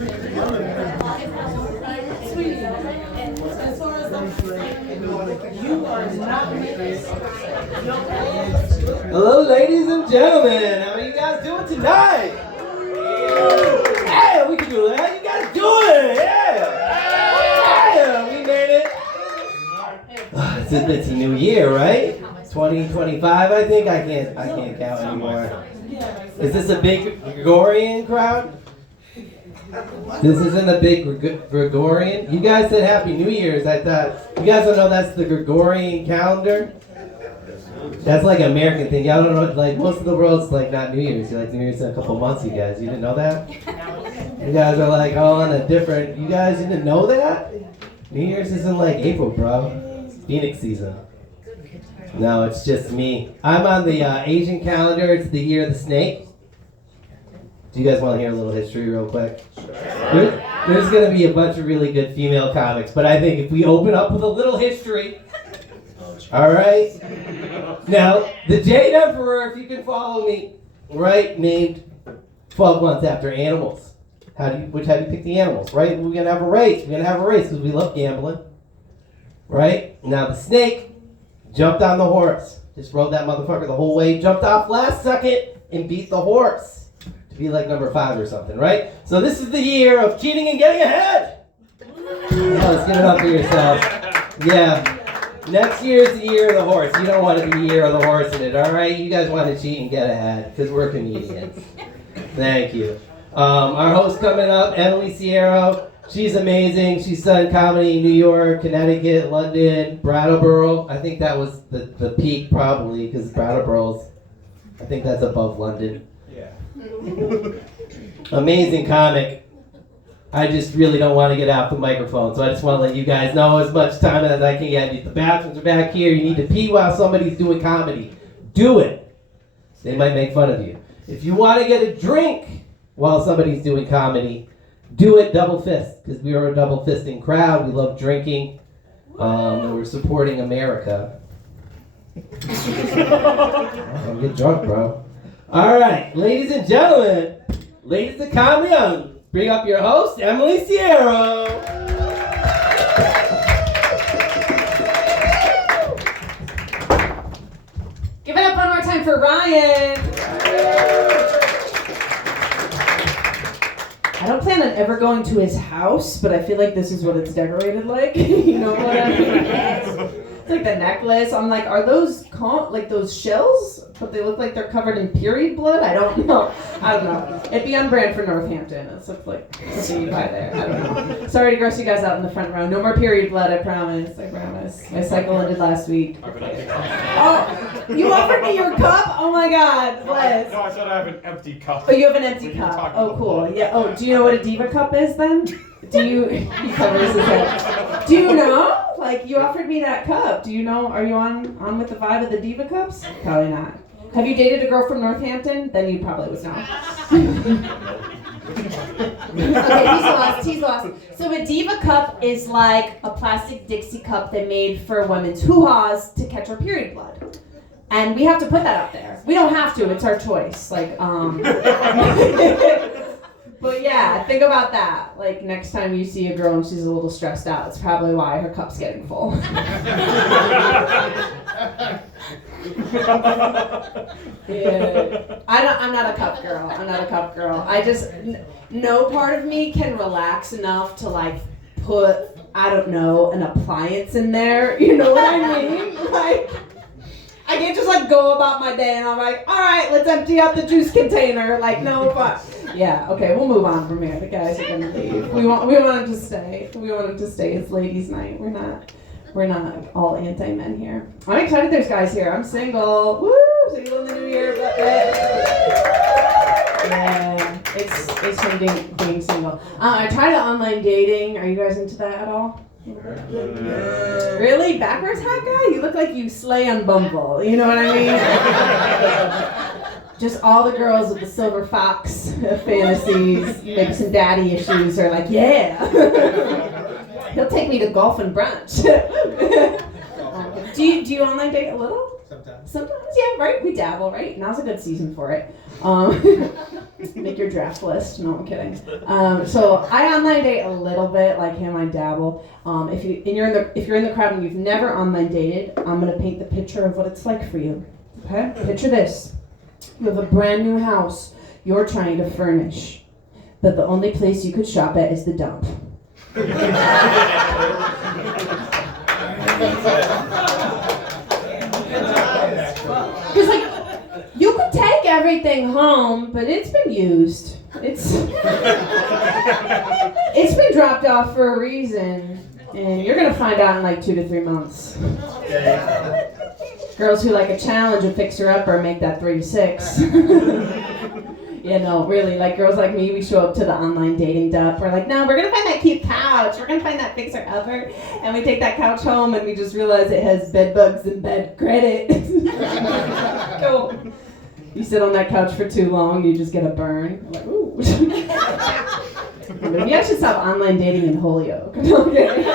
Sweetie, as far as I'm concerned, you are not making. Hello, ladies and gentlemen. How are you guys doing tonight? Yeah, we can do that. You guys doing it? Yeah, we made it. It's a new year, right? 2025, I think. I can't count anymore. Is this a big Gregorian crowd? This isn't a big Gregorian? You guys said Happy New Year's. I thought, you guys don't know that's the Gregorian calendar? That's like an American thing. Y'all don't know, like most of the world's like not New Year's. You're like New Year's in a couple months, you guys. You didn't know that? You guys are like all on a different, you guys didn't know that? New Year's isn't like April, bro. It's Phoenix season. No, it's just me. I'm on the Asian calendar. It's the year of the snake. Do you guys want to hear a little history real quick? There's going to be a bunch of really good female comics, but I think if we open up with a little history, all right? Now, the Jade Emperor, if you can follow me, right, named 12 months after animals. How do you pick the animals, right? We're going to have a race. We're going to have a race because we love gambling, right? Now, the snake jumped on the horse. Just rode that motherfucker the whole way, jumped off last second, and beat the horse. To be like number 5 or something, right? So this is the year of cheating and getting ahead. Yeah, let's get it up for yourselves. Yeah. Next year is the year of the horse. You don't want to be the year of the horse in it, all right? You guys want to cheat and get ahead because we're comedians. Thank you. Our host coming up, Emily Sierra. She's amazing. She's done comedy in New York, Connecticut, London, Brattleboro. I think that was the peak probably because Brattleboro's, I think that's above London. Yeah. Amazing comic. I just really don't want to get off the microphone, so I just want to let you guys know as much time as I can get. The bathrooms are back here. You need to pee while somebody's doing comedy. Do it. They might make fun of you. If you want to get a drink while somebody's doing comedy, do it double fist, because we are a double fisting crowd. We love drinking, and we're supporting America. Don't get drunk, bro. All right, ladies and gentlemen, ladies of comedy, bring up your host, Emily Sierra. Give it up one more time for Ryan. I don't plan on ever going to his house, but I feel like this is what it's decorated like. You know what I mean? It's like the necklace. I'm like, are those like those shells? But they look like they're covered in period blood? I don't know. It'd be on brand for Northampton. It looks like something you buy there. I don't know. Sorry to gross you guys out in the front row. No more period blood, I promise. I promise. My cycle ended last week. Oh, you offered me your cup? Oh my God, Liz. No, I said I have an empty cup. Oh, you have an empty cup. Oh, cool. Yeah. Oh, do you know what a diva cup is then? He covers his head. Do you know? Like, you offered me that cup. Do you know? Are you on with the vibe of the diva cups? Probably not. Have you dated a girl from Northampton? Then you probably would know. Okay, he's lost. So a diva cup is like a plastic Dixie cup they made for women's hoo-haws to catch our period blood. And we have to put that up there. We don't have to, it's our choice. Like, but yeah, think about that. Like, next time you see a girl and she's a little stressed out, it's probably why her cup's getting full. Yeah. I'm not a cup girl. I just, no part of me can relax enough to like put, I don't know, an appliance in there. You know what I mean? Like, I can't just like go about my day and I'm like, all right, let's empty out the juice container. Like, no fun. Yeah, okay, we'll move on from here. The guys are gonna leave. We want him to stay. We want him to stay. It's ladies' night. We're not all anti-men here. I'm excited there's guys here. I'm single. Woo! Single in the new year. But yeah, it's from being single. I tried online dating. Are you guys into that at all? Really? Backwards hat guy? You look like you slay on Bumble. You know what I mean? Just all the girls with the silver fox fantasies, maybe some daddy issues are like, yeah. He'll take me to golf and brunch. Do you online date a little? Sometimes, yeah, right? We dabble, right? Now's a good season for it. Make your draft list. No, I'm kidding. So I online date a little bit, like him. I dabble. If you're in the crowd and you've never online dated, I'm gonna paint the picture of what it's like for you. Okay? Picture this: you have a brand new house you're trying to furnish, but the only place you could shop at is the dump. Because like, you could take everything home, but it's been used. It's been dropped off for a reason, and you're gonna find out in like 2 to 3 months. Girls who like a challenge and fix her up or make that 3 to 6. Yeah, no, really, like girls like me, we show up to the online dating dump. We're like, no, we're gonna find that cute couch. We're gonna find that fixer-upper. And we take that couch home and we just realize it has bed bugs and bed credit. Cool. You sit on that couch for too long, you just get a burn. I'm like, ooh. Maybe I should stop online dating in Holyoke. No, I'm kidding.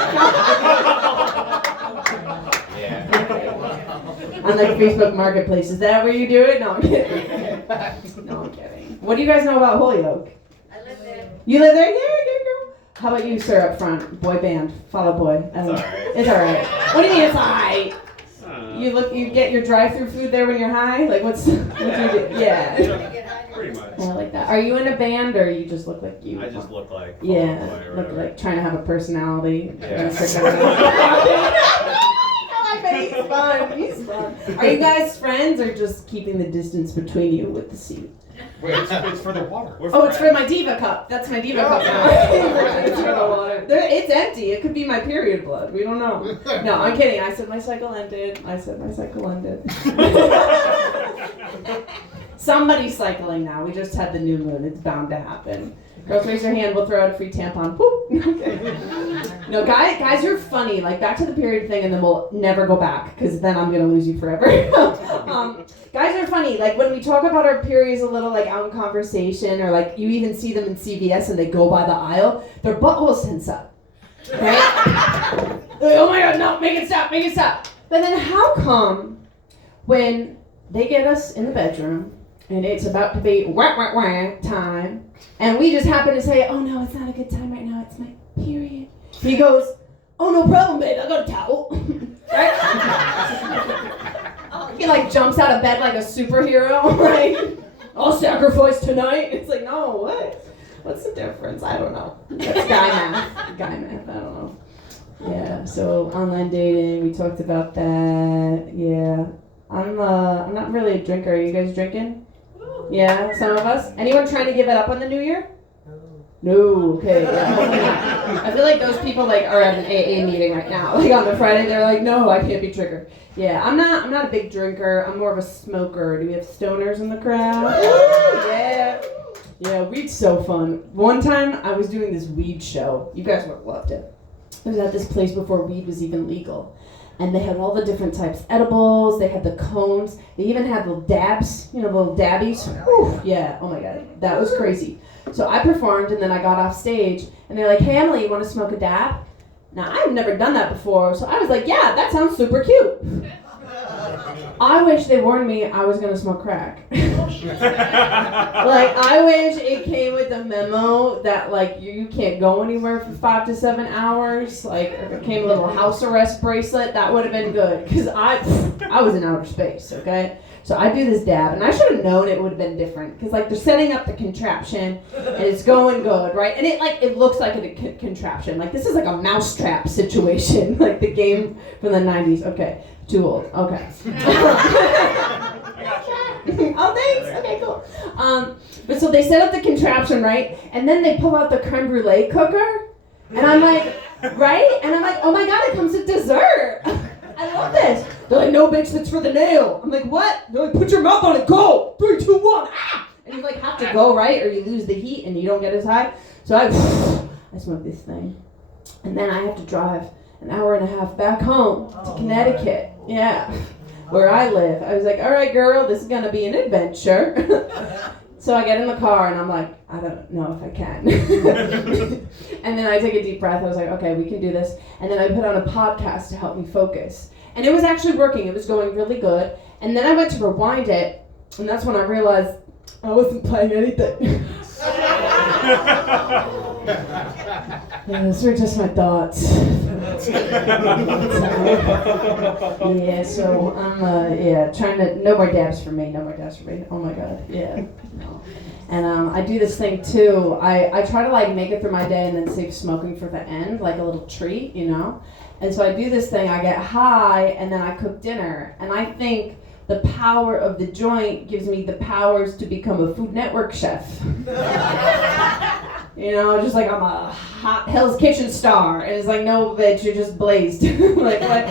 On like Facebook Marketplace. Is that where you do it? No, I'm kidding. No, I'm kidding. What do you guys know about Holyoke? I live there. You live there? Yeah, girl. How about you, sir, up front? Boy band, Fall Out Boy. It's alright. It's alright. What do you mean it's alright? You get your drive-through food there when you're high? Like what do you do? Yeah. Pretty much. I like that. Are you in a band or you just look like you? I just look like Yeah, Fall Out Boy or look whatever. like trying to have a personality. Yeah. He's fun. He's fun. Are you guys friends or just keeping the distance between you with the seat? Wait, it's for the water. Oh, it's for my diva cup. That's my diva cup now. It's for the water. It's empty. It could be my period blood. We don't know. No, I'm kidding. I said my cycle ended. Somebody's cycling now. We just had the new moon. It's bound to happen. Girls, raise your hand. We'll throw out a free tampon. Whoop. Okay. No, guys, you're funny. Like, back to the period thing, and then we'll never go back, because then I'm going to lose you forever. Guys are funny. Like, when we talk about our periods a little, like, out in conversation, or, like, you even see them in CVS, and they go by the aisle, their buttholes tense up. Right? Like, oh, my God, no, make it stop. But then how come when they get us in the bedroom, and it's about to be wah time, and we just happen to say, oh no, it's not a good time right now, it's my period. He goes, oh no problem, babe, I got a towel. Right? He like jumps out of bed like a superhero, like, I'll sacrifice tonight. It's like, no, what? What's the difference? I don't know. That's guy math, I don't know. Yeah, so online dating, we talked about that. Yeah, I'm not really a drinker. Are you guys drinking? Yeah, some of us. Anyone trying to give it up on the new year? No. Okay. Yeah. I feel like those people like are at an AA meeting right now. Like on the Friday, they're like, no, I can't be triggered. Yeah, I'm not a big drinker. I'm more of a smoker. Do we have stoners in the crowd? Yeah. Yeah, weed's so fun. One time I was doing this weed show. You guys would have loved it. It was at this place before weed was even legal. And they had all the different types of edibles, they had the cones, they even had little dabs, little dabbies. Whew, yeah, oh my God, that was crazy. So I performed and then I got off stage and they're like, hey Emily, you want to smoke a dab? Now I've never done that before, so I was like, yeah, that sounds super cute. I wish they warned me I was gonna smoke crack. Like, I wish it came with a memo that, like, you can't go anywhere for 5 to 7 hours. Like, if it came with a little house arrest bracelet, that would have been good. Because I was in outer space, okay? So I do this dab, and I should have known it would have been different. Because, like, they're setting up the contraption, and it's going good, right? And it looks like a contraption. Like, this is like a mousetrap situation. Like the game from the 90s. Okay. Too old. Okay. Oh, thanks. Okay, cool. But so they set up the contraption, right? And then they pull out the creme brulee cooker. And I'm like, right? And I'm like, oh my God, it comes with dessert. I love this. They're like, no, bitch, that's for the nail. I'm like, what? They're like, put your mouth on it. Go. 3, 2, 1. Ah! And you like have to go, right? Or you lose the heat and you don't get as high. So I smoke this thing. And then I have to drive an hour and a half back home to Connecticut. Yeah, where I live. I was like, all right, girl, this is going to be an adventure. So I get in the car and I'm like, I don't know if I can. And then I take a deep breath. I was like, okay, we can do this. And then I put on a podcast to help me focus. And it was actually working. It was going really good. And then I went to rewind it, and that's when I realized I wasn't playing anything. Yeah, those were just my thoughts. Yeah, so I'm trying to, no more dabs for me, Oh my god, yeah. No. And I do this thing too. I try to like make it through my day and then save smoking for the end, like a little treat, you know? And so I do this thing, I get high and then I cook dinner. And I think the power of the joint gives me the powers to become a Food Network chef. You know, just like I'm a hot Hell's Kitchen star. And it's like, no, bitch, you're just blazed. Like, what?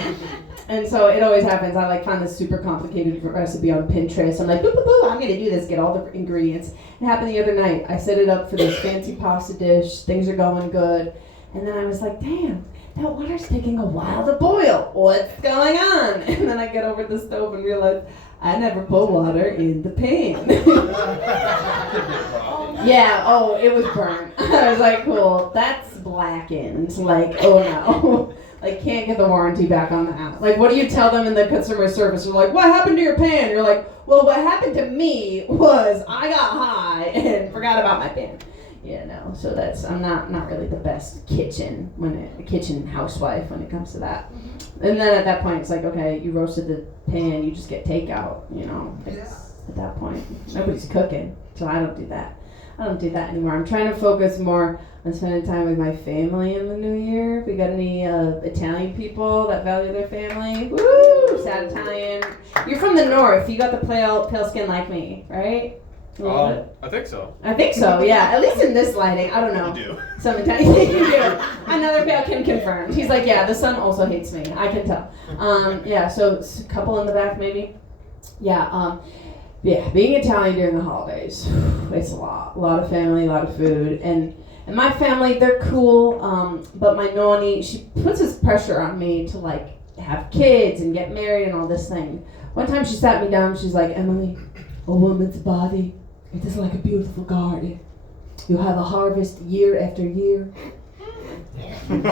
And so it always happens. I like find this super complicated recipe on Pinterest. I'm like, boo, boo, boo, I'm gonna do this, get all the ingredients. It happened the other night. I set it up for this fancy pasta dish. Things are going good. And then I was like, damn, that water's taking a while to boil. What's going on? And then I get over the stove and realize I never put water in the pan. Yeah, oh, it was burnt. I was like, cool, that's blackened. Like, oh no. Like, can't get the warranty back on the house. Like, what do you tell them in the customer service? They're like, what happened to your pan? You're like, well, what happened to me was I got high and forgot about my pan. Yeah, no, so I'm not really the best kitchen housewife when it comes to that. And then at that point, it's like, okay, you roasted the pan, you just get takeout, you know. At that point, nobody's cooking, so I don't do that. I don't do that anymore. I'm trying to focus more on spending time with my family in the new year. We got any Italian people that value their family? Woo! Sad Italian. You're from the north. You got the pale skin like me, right? I think so. I think so, yeah. At least in this lighting. I don't know. You do. Some Italian you do. Another pale can confirm. He's like, yeah, the sun also hates me. I can tell. Yeah, so a couple in the back maybe. Yeah, being Italian during the holidays, it's a lot of family, a lot of food, and my family, they're cool, but my nonni, she puts this pressure on me to like have kids and get married and all this thing. One time she sat me down, she's like, Emily, a woman's body, it is like a beautiful garden. You have a harvest year after year. And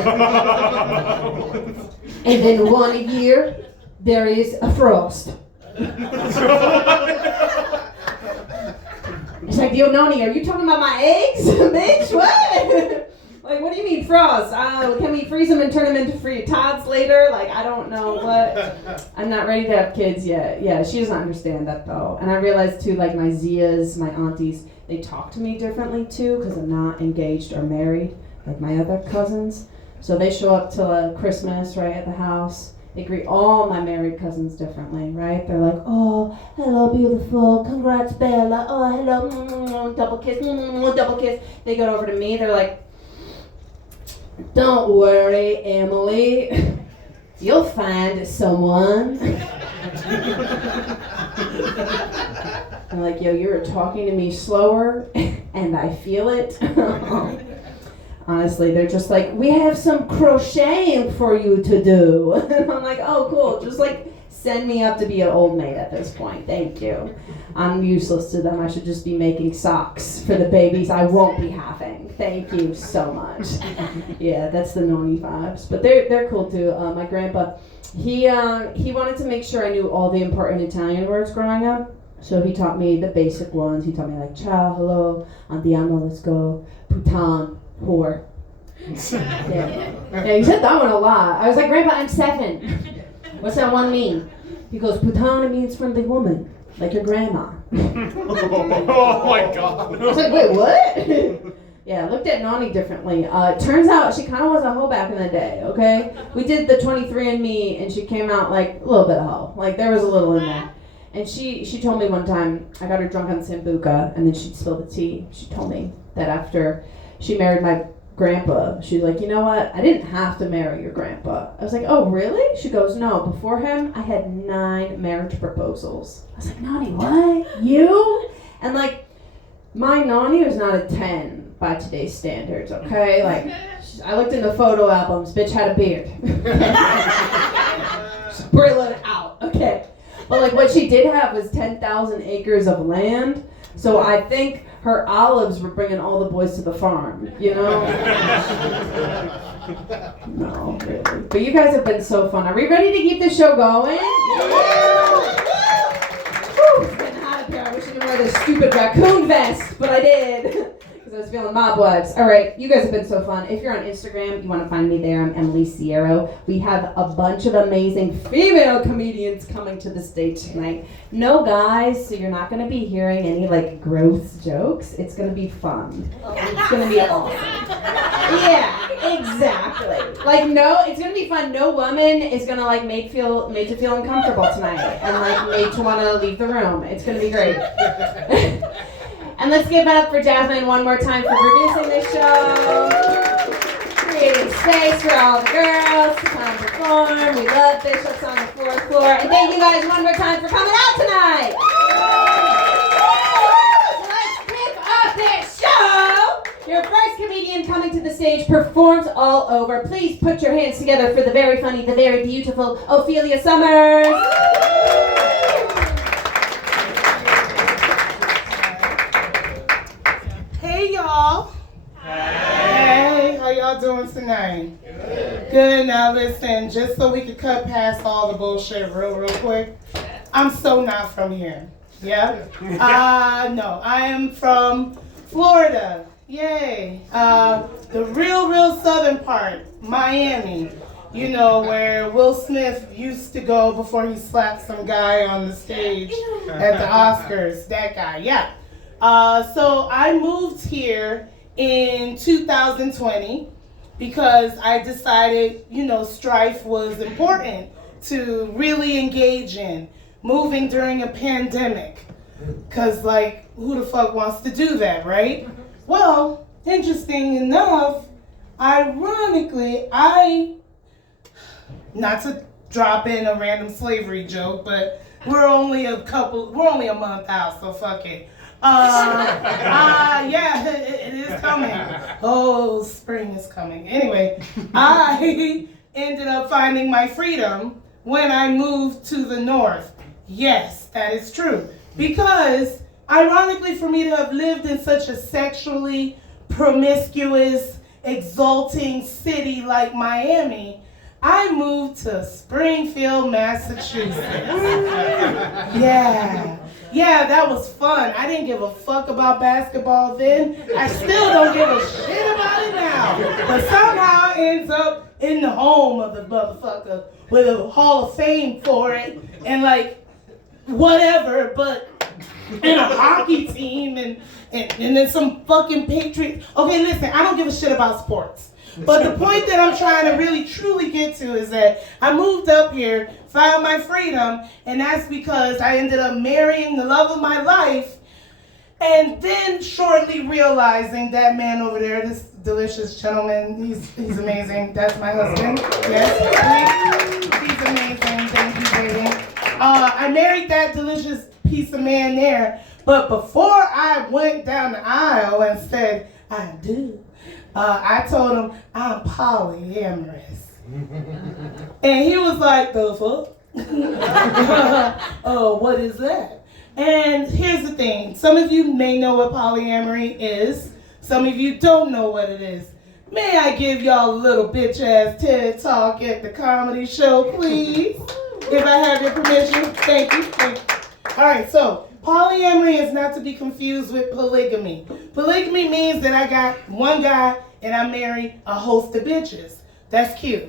then one year, there is a frost. It's like, yo, Noni, are you talking about my eggs? Bitch, what? Like, what do you mean frost? Can we freeze them and turn them into free tots later? Like, I don't know what. I'm not ready to have kids yet. Yeah, she doesn't understand that, though. And I realized, too, like, my Zias, my aunties, they talk to me differently, too, because I'm not engaged or married, like my other cousins. So they show up to Christmas, right, at the house. They greet all my married cousins differently, right? They're like, oh, hello, beautiful. Congrats, Bella. Oh, hello. Double kiss. Double kiss. They go over to me. They're like, don't worry, Emily. You'll find someone. I'm like, yo, you're talking to me slower, and I feel it. Honestly, they're just like, we have some crocheting for you to do. And I'm like, oh, cool. Just like send me up to be an old maid at this point. Thank you. I'm useless to them. I should just be making socks for the babies I won't be having. Thank you so much. Yeah, that's the noni vibes. But they're cool too. My grandpa, he wanted to make sure I knew all the important Italian words growing up. So he taught me the basic ones. He taught me like ciao, hello, andiamo, let's go, putain, whore. Yeah, he said that one a lot. I was like, Grandpa, I'm 7. What's that one mean? He goes, putain, it means friendly woman, like your grandma. Oh my God. I was like, wait, what? Yeah, looked at Nani differently. Turns out she kind of was a hoe back in the day, okay? We did the 23andMe, and she came out like a little bit of hoe. Like, there was a little in there. And she told me one time, I got her drunk on Sambuca, and then she'd spill the tea. She told me that after she married my grandpa, she's like, you know what? I didn't have to marry your grandpa. I was like, oh, really? She goes, no. Before him, I had 9 marriage proposals. I was like, Nani, what? You? And like, my Nani was not a 10 by today's standards, okay? Like, I looked in the photo albums. Bitch had a beard. Brill it out, okay? But like, what she did have was 10,000 acres of land. So I think her olives were bringing all the boys to the farm, you know? No, really. But you guys have been so fun. Are we ready to keep this show going? Yeah. stupid raccoon vest, but I did. Because I was feeling mob wives. All right, you guys have been so fun. If you're on Instagram, you want to find me there. I'm Emily Sierro. We have a bunch of amazing female comedians coming to the stage tonight. No guys, so you're not going to be hearing any like gross jokes. It's going to be fun. It's going to be awesome. Yeah, exactly. Like it's going to be fun. No woman is going to like made to feel uncomfortable tonight and like made to want to leave the room. It's going to be great. And let's give it up for Jasmine one more time for producing this show. Creating space for all the girls to come perform. We love Bishops on the fourth floor. And thank you guys one more time for coming out tonight. Let's kick off this show. Your first comedian coming to the stage performs all over. Please put your hands together for the very funny, the very beautiful Ophelia Summers. Hey y'all. Hey, how y'all doing tonight? Good. Now listen, just so we could cut past all the bullshit real quick. I'm so not from here. Yeah? No, I am from Florida. Yay. The real southern part, Miami. You know, where Will Smith used to go before he slapped some guy on the stage at the Oscars. That guy, yeah. So I moved here in 2020 because I decided, strife was important to really engage in. Moving during a pandemic. Because, who the fuck wants to do that, right? Well, interesting enough, ironically, not to drop in a random slavery joke, but we're only a month out, so fuck it. Yeah, it is coming. Oh, spring is coming. Anyway, I ended up finding my freedom when I moved to the north. Yes, that is true. Because, ironically, for me to have lived in such a sexually promiscuous, exalting city like Miami, I moved to Springfield, Massachusetts. Yeah, that was fun. I didn't give a fuck about basketball then. I still don't give a shit about it now. But somehow it ends up in the home of the motherfucker with a Hall of Fame for it and whatever, but in a hockey team and then some fucking Patriots. Okay, listen, I don't give a shit about sports. But the point that I'm trying to really truly get to is that I moved up here, found my freedom, and that's because I ended up marrying the love of my life, and then shortly realizing that man over there, this delicious gentleman, he's amazing. That's my husband. Yes, he's amazing. Thank you, baby. I married that delicious piece of man there, but before I went down the aisle and said, I do, I told him I'm polyamorous. And he was like, the fuck? Oh, what is that? And here's the thing. Some of you may know what polyamory is. Some of you don't know what it is. May I give y'all a little bitch ass TED talk at the comedy show, please? If I have your permission. Thank you. All right, so polyamory is not to be confused with polygamy. Polygamy means that I got one guy and I marry a host of bitches. That's cute.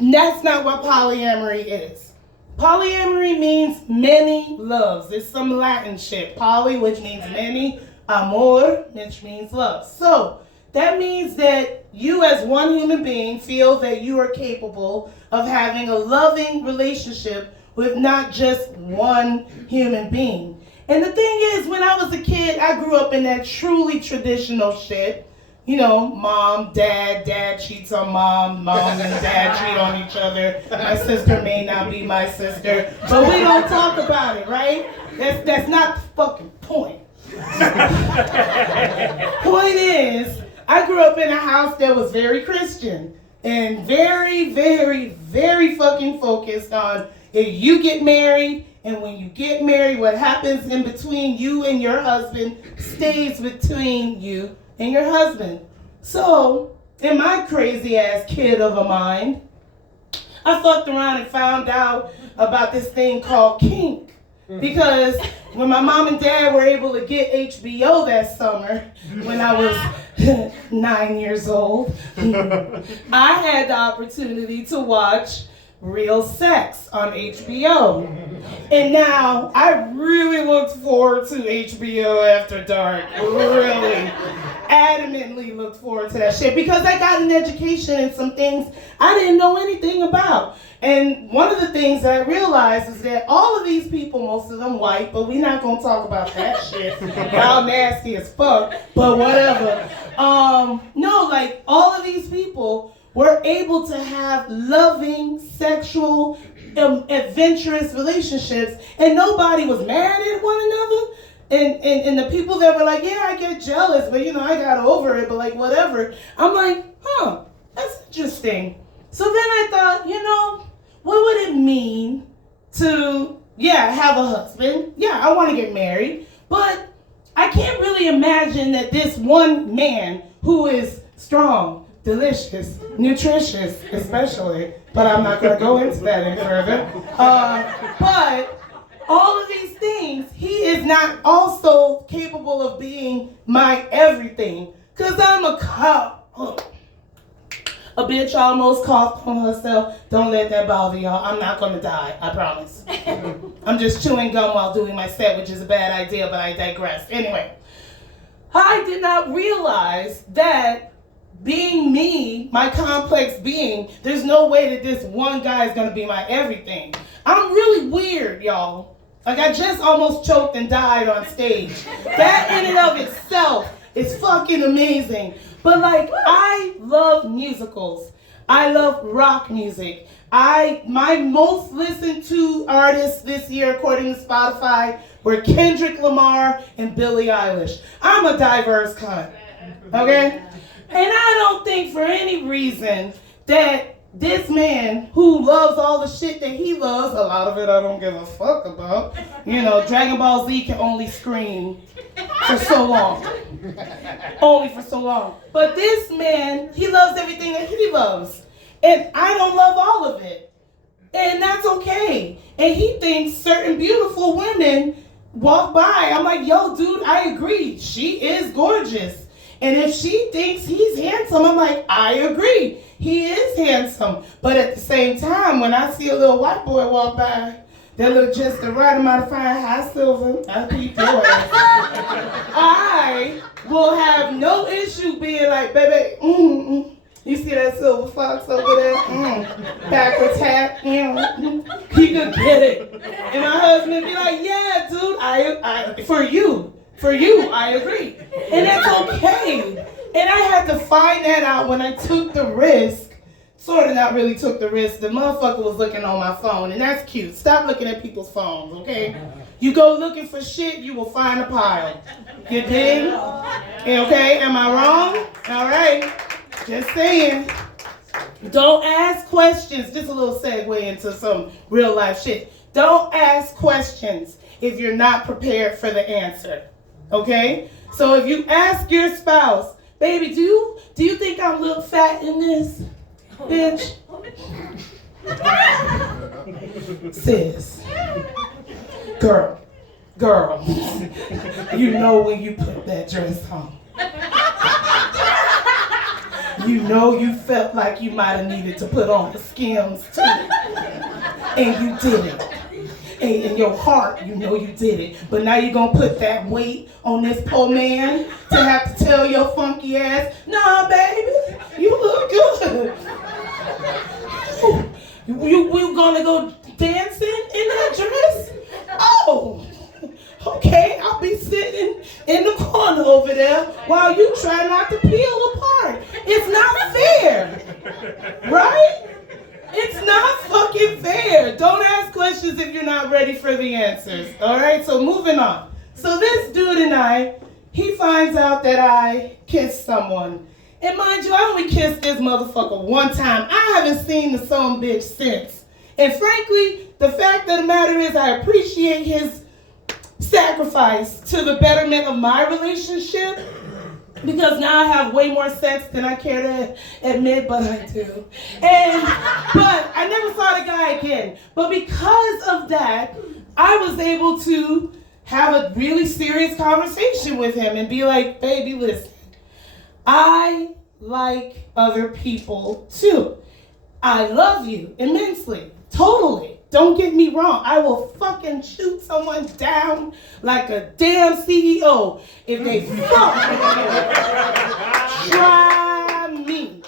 That's not what polyamory is. Polyamory means many loves. It's some Latin shit. Poly, which means many, amor, which means love. So that means that you as one human being feel that you are capable of having a loving relationship with not just one human being. And the thing is, when I was a kid, I grew up in that truly traditional shit. You know, mom, dad cheats on mom and dad cheat on each other. My sister may not be my sister, but we don't talk about it, right? That's not the fucking point. Point is, I grew up in a house that was very Christian and very, very, very fucking focused on if you get married, and when you get married, what happens in between you and your husband stays between you and your husband. So, in my crazy ass kid of a mind, I fucked around and found out about this thing called kink. Because when my mom and dad were able to get HBO that summer, when I was 9 years old, I had the opportunity to watch Real Sex on HBO. And now I really look forward to HBO After Dark. Really. Adamantly look forward to that shit because I got an education in some things I didn't know anything about. And one of the things that I realized is that all of these people, most of them white, but we're not gonna talk about that shit. Y'all nasty as fuck, but whatever. No, like all of these people were able to have loving, sexual, adventurous relationships, and nobody was mad at one another. And the people that were like, yeah, I get jealous, but I got over it, but like whatever. I'm like, that's interesting. So then I thought, what would it mean to, have a husband? Yeah, I want to get married, but I can't really imagine that this one man who is strong, delicious, nutritious, especially, but I'm not going to go into that any further. But all of these things, he is not also capable of being my everything. Because I'm a cop. A bitch almost coughed on herself. Don't let that bother y'all. I'm not going to die, I promise. I'm just chewing gum while doing my set, which is a bad idea, but I digress. Anyway, I did not realize that being me, my complex being, there's no way that this one guy is going to be my everything. I'm really weird, y'all. Like, I just almost choked and died on stage. That in and of itself is fucking amazing. But, like, I love musicals. I love rock music. My most listened to artists this year, according to Spotify, were Kendrick Lamar and Billie Eilish. I'm a diverse cunt, okay? And I don't think for any reason that this man who loves all the shit that he loves, a lot of it I don't give a fuck about. Dragon Ball Z can only scream for so long. Only for so long. But this man, he loves everything that he loves. And I don't love all of it. And that's okay. And he thinks certain beautiful women walk by. I'm like, yo, dude, I agree. She is gorgeous. And if she thinks he's handsome, I'm like, I agree. He is handsome. But at the same time, when I see a little white boy walk by, that look just the right amount of fine, hi, Silver, I peep your ass. I will have no issue being like, baby, you see that silver fox over there? Backwards hat, he could get it. And my husband be like, yeah, dude, I for you, I agree. And that's okay. And I had to find that out when I took the risk. Sort of not really took the risk. The motherfucker was looking on my phone, and that's cute. Stop looking at people's phones, okay? You go looking for shit, you will find a pile. You dig? Okay, am I wrong? All right, just saying. Don't ask questions. Just a little segue into some real life shit. Don't ask questions if you're not prepared for the answer, okay? So if you ask your spouse, baby, do you think I look fat in this? Bitch. Sis. Girl. You know when you put that dress on. You know you felt like you might have needed to put on the Skims too. And you did it. And in your heart, you know you did it. But now you're going to put that weight on this poor man to have to tell your funky ass, nah, baby, you look good. You gonna go dancing in that dress? Oh, okay, I'll be sitting in the corner over there while you try not to peel apart. It's not fair, right? It's not fucking fair. Don't ask questions if you're not ready for the answers, all right? So moving on. So this dude and he finds out that I kissed someone. And mind you, I only kissed this motherfucker one time. I haven't seen the son bitch since. And frankly, the fact of the matter is I appreciate his sacrifice to the betterment of my relationship because now I have way more sex than I care to admit, but I do. But I never saw the guy again. But because of that, I was able to have a really serious conversation with him and be like, baby, listen, I like other people too. I love you immensely, totally. Don't get me wrong. I will fucking shoot someone down like a damn CEO if they fuck with me. Try me.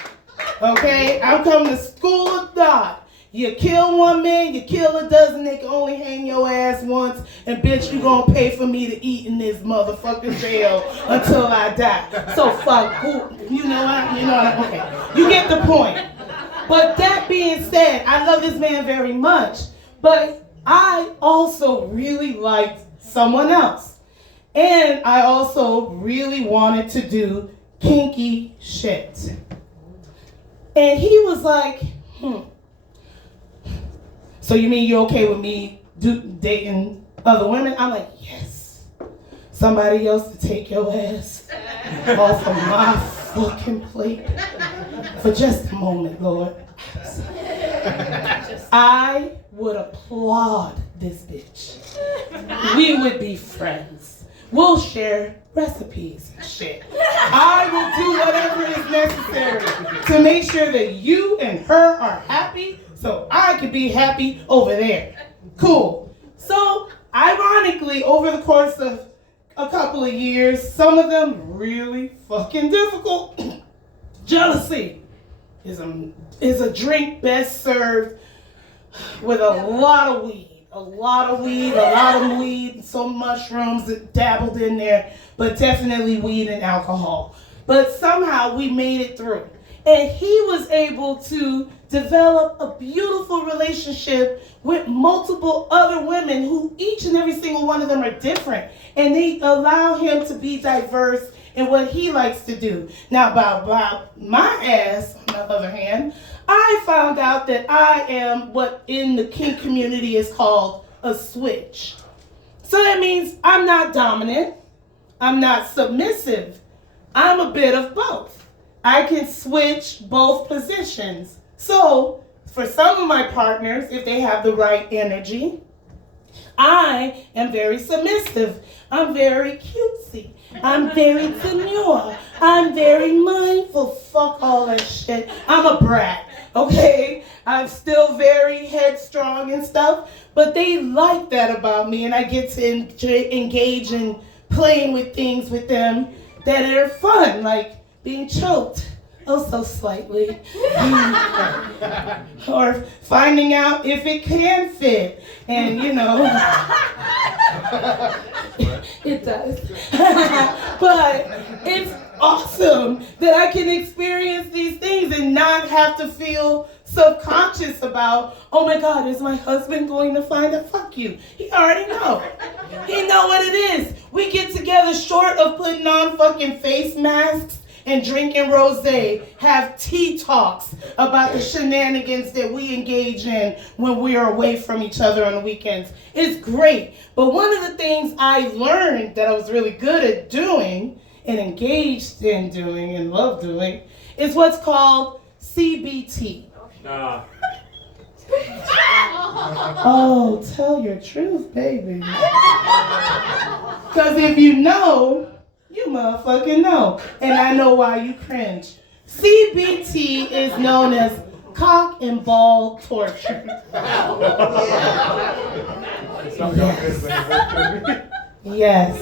Okay? I'm coming to school of God. You kill one man, you kill a dozen, they can only hang your ass once, and bitch, you gonna pay for me to eat in this motherfucking jail until I die. So fuck, you know what, okay. You get the point. But that being said, I love this man very much, but I also really liked someone else. And I also really wanted to do kinky shit. And he was like, so you mean you're okay with me dating other women? I'm like, yes. Somebody else to take your ass off of my fucking plate for just a moment, Lord. I would applaud this bitch. We would be friends. We'll share recipes and shit. I will do whatever is necessary to make sure that you and her are happy so I could be happy over there. Cool. So, ironically, over the course of a couple of years, some of them really fucking difficult. Jealousy is a drink best served with a lot of weed. A lot of weed, some mushrooms that dabbled in there, but definitely weed and alcohol. But somehow we made it through. And he was able to develop a beautiful relationship with multiple other women who each and every single one of them are different. And they allow him to be diverse in what he likes to do. Now, about my ass, on the other hand, I found out that I am what in the kink community is called a switch. So that means I'm not dominant, I'm not submissive, I'm a bit of both. I can switch both positions. So, for some of my partners, if they have the right energy, I am very submissive. I'm very cutesy. I'm very demure. I'm very mindful. Fuck all that shit. I'm a brat, okay? I'm still very headstrong and stuff, but they like that about me, and I get to engage in playing with things with them that are fun, like being choked, oh so slightly, or finding out if it can fit, and you know, it does. But it's awesome that I can experience these things and not have to feel subconscious about, oh my God, is my husband going to find a fuck you? He already know. He know what it is. We get together short of putting on fucking face masks and drinking rosé, have tea talks about the shenanigans that we engage in when we are away from each other on the weekends. It's great. But one of the things I learned that I was really good at doing and engaged in doing and love doing is what's called CBT. Nah. Oh, tell your truth, baby. Because if you know, you motherfucking know. And I know why you cringe. CBT is known as cock and ball torture. Yes.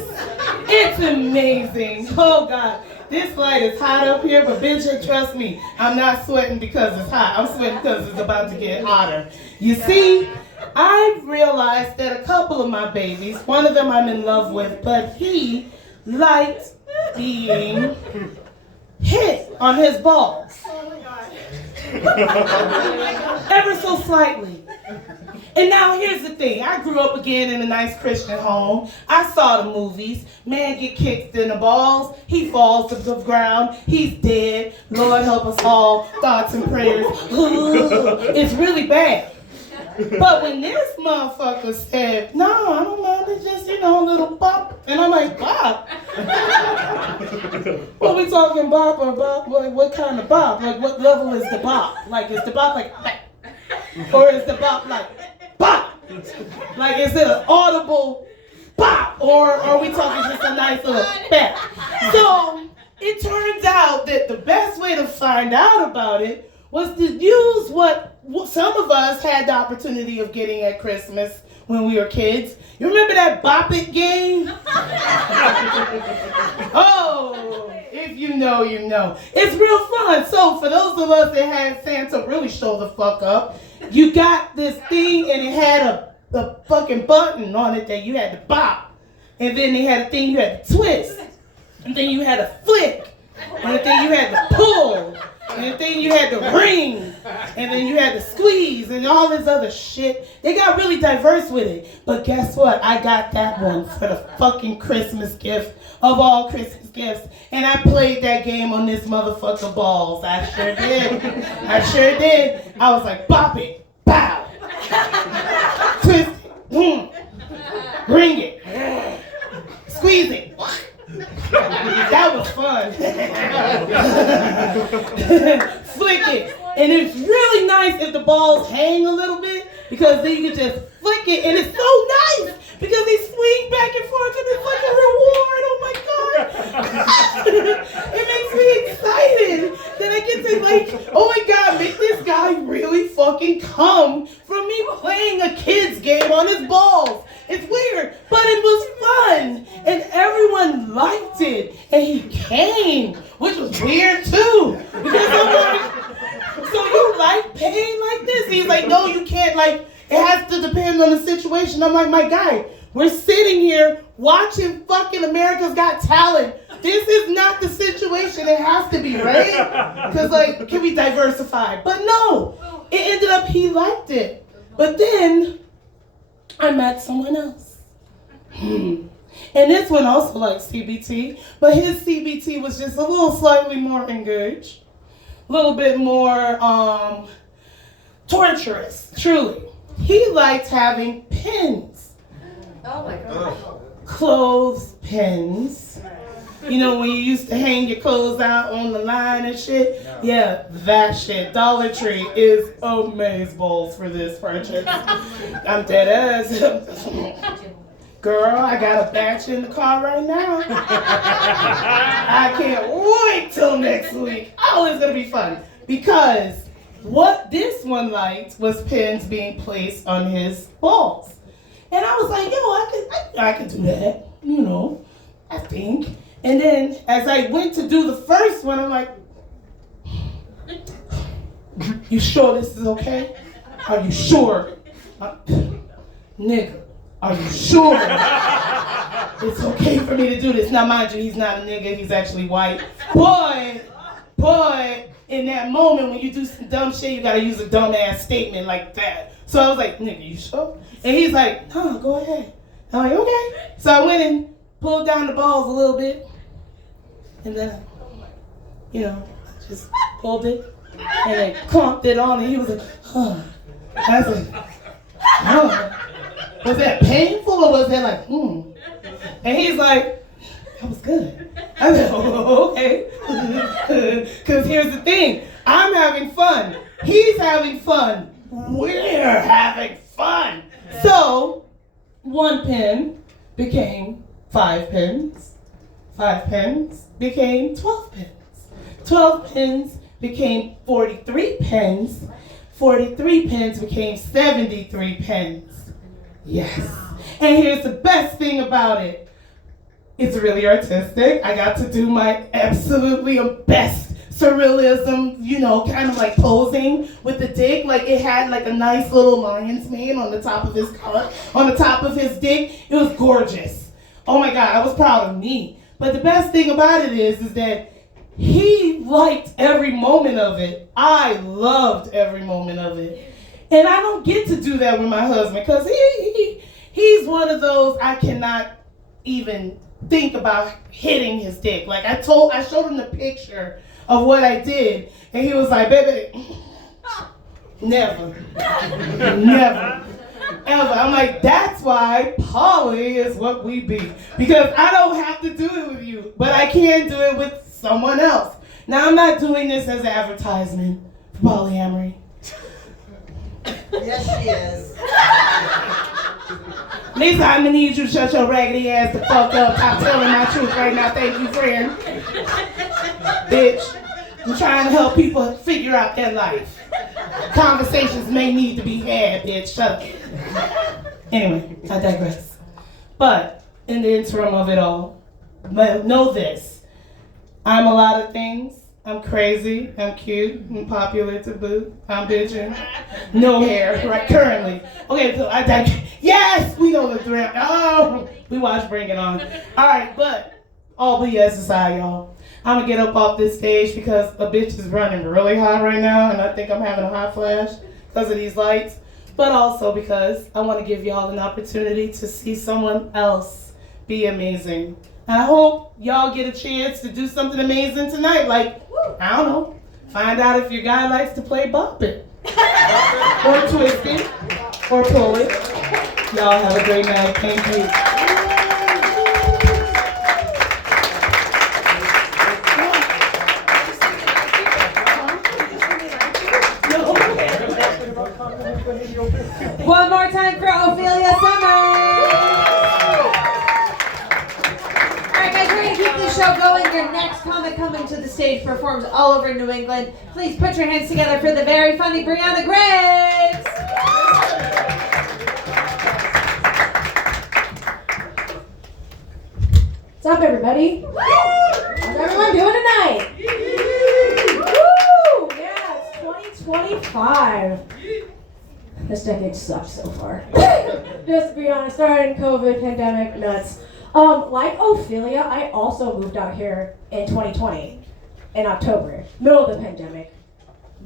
It's amazing. Oh God. This light is hot up here, but bitch, trust me, I'm not sweating because it's hot. I'm sweating because it's about to get hotter. You see, I realized that a couple of my babies, one of them I'm in love with, but he liked being hit on his balls. Oh my God. Ever so slightly. And now here's the thing. I grew up again in a nice Christian home. I saw the movies. Man get kicked in the balls. He falls to the ground. He's dead. Lord help us all. Thoughts and prayers. It's really bad. But when this motherfucker said, no, I don't mind, it's just, a little bop. And I'm like, bop? What we talking bop or bop? What kind of bop? Like, what level is the bop? Like, is the bop like, or is the bop like, bop? Like, is it an audible pop, or are we talking just a nice little bap? So it turns out that the best way to find out about it was to use what some of us had the opportunity of getting at Christmas when we were kids. You remember that Bop It game? Oh, if you know, you know. It's real fun. So for those of us that had Santa really show the fuck up, you got this thing and it had a fucking button on it that you had to bop. And then they had a thing you had to twist. And then you had to flick. And then you had to pull. And then you had to ring. And then you had to squeeze and all this other shit. They got really diverse with it. But guess what? I got that one for the fucking Christmas gift of all Christmas gifts. And I played that game on this motherfucker balls. I sure did. I sure did. I was like, bop it, bow. Twist it, ring it, squeeze it. That was fun. Flick it. And it's really nice if the balls hang a little bit, because then you can just flick it, and it's so nice because they swing back and forth and it's like a reward. Oh my God. It makes me excited that I get to, like, oh my God, make this guy really fucking come from me playing a kid's game on his balls. It's weird, but it was fun, and everyone liked it, and he came, which was weird too, because I'm like, so you like paying like this? And he's like, no, you can't, like, it has to depend on the situation. I'm like, my guy, we're sitting here watching fucking America's Got Talent. This is not the situation it has to be, right? Because, like, can we diversify? But no, it ended up he liked it. But then I met someone else. And this one also likes CBT, but his CBT was just a little slightly more engaged, a little bit more torturous, truly. He liked having pins. Oh my God. Clothes pins. You know, when you used to hang your clothes out on the line and shit? Yeah, that shit. Dollar Tree is amazeballs for this purchase. I'm dead ass. Girl, I got a batch in the car right now. I can't wait till next week. Oh, it's gonna be fun. Because what this one liked was pins being placed on his balls. And I was like, yo, I could do that, you know, I think. And then as I went to do the first one, I'm like, you sure this is okay? Are you sure? Nigga, are you sure it's okay for me to do this? Now, mind you, he's not a nigga, he's actually white. But in that moment when you do some dumb shit, you gotta use a dumbass statement like that. So I was like, nigga, you sure? And he's like, no, go ahead. I'm like, okay. So I went and pulled down the balls a little bit. And then, you know, I just pulled it and then clumped it on, and he was like, huh. I was like, huh. Was that painful or was that like, And he's like, that was good. I was like, oh, okay. Because here's the thing, I'm having fun. He's having fun. We're having fun. So, 1 pin became 5 pins. 5 pins became 12 pins. 12 pins became 43 pins. 43 pins became 73 pins. Yes. And here's the best thing about it. It's really artistic. I got to do my absolutely best surrealism, you know, kind of like posing with the dick. Like it had like a nice little lion's mane on the top of his collar, on the top of his dick. It was gorgeous. Oh my God, I was proud of me. But the best thing about it is that he liked every moment of it. I loved every moment of it. And I don't get to do that with my husband because he's one of those I cannot even think about hitting his dick. Like I showed him the picture of what I did, and he was like, baby, never, never, ever. I'm like, that's why poly is what we be. Because I don't have to do it with you, but I can do it with someone else. Now, I'm not doing this as an advertisement for polyamory. Yes, she is. Lisa, I'm gonna need you to shut your raggedy ass the fuck up. I'm telling my truth right now. Thank you, friend. Bitch, I'm trying to help people figure out their life. Conversations may need to be had, bitch. Shut up. Anyway, I digress. But in the interim of it all, know this. I'm a lot of things. I'm crazy, I'm cute, I'm popular to boot, I'm bitching. No hair, right, currently. Okay, so yes, we know the thrill. Oh, we watched Bring It On. All right, but all BS aside, y'all. I'm gonna get up off this stage because a bitch is running really hot right now, and I think I'm having a hot flash because of these lights, but also because I wanna give y'all an opportunity to see someone else be amazing. I hope y'all get a chance to do something amazing tonight, like, I don't know, find out if your guy likes to play bump it, or twist it, or pull it. Y'all have a great night. Thank you. One more time for Ophelia Summers. Alright guys, we're going to keep this show going. Your next comic coming to the stage performs all over New England. Please put your hands together for the very funny Brianna Graves. What's up, everybody? How's everyone doing tonight? Woo! Yeah, it's 2025. This decade sucks so far. Just to be honest, starting COVID, pandemic, nuts. Like Ophelia, I also moved out here in 2020, in October, middle of the pandemic.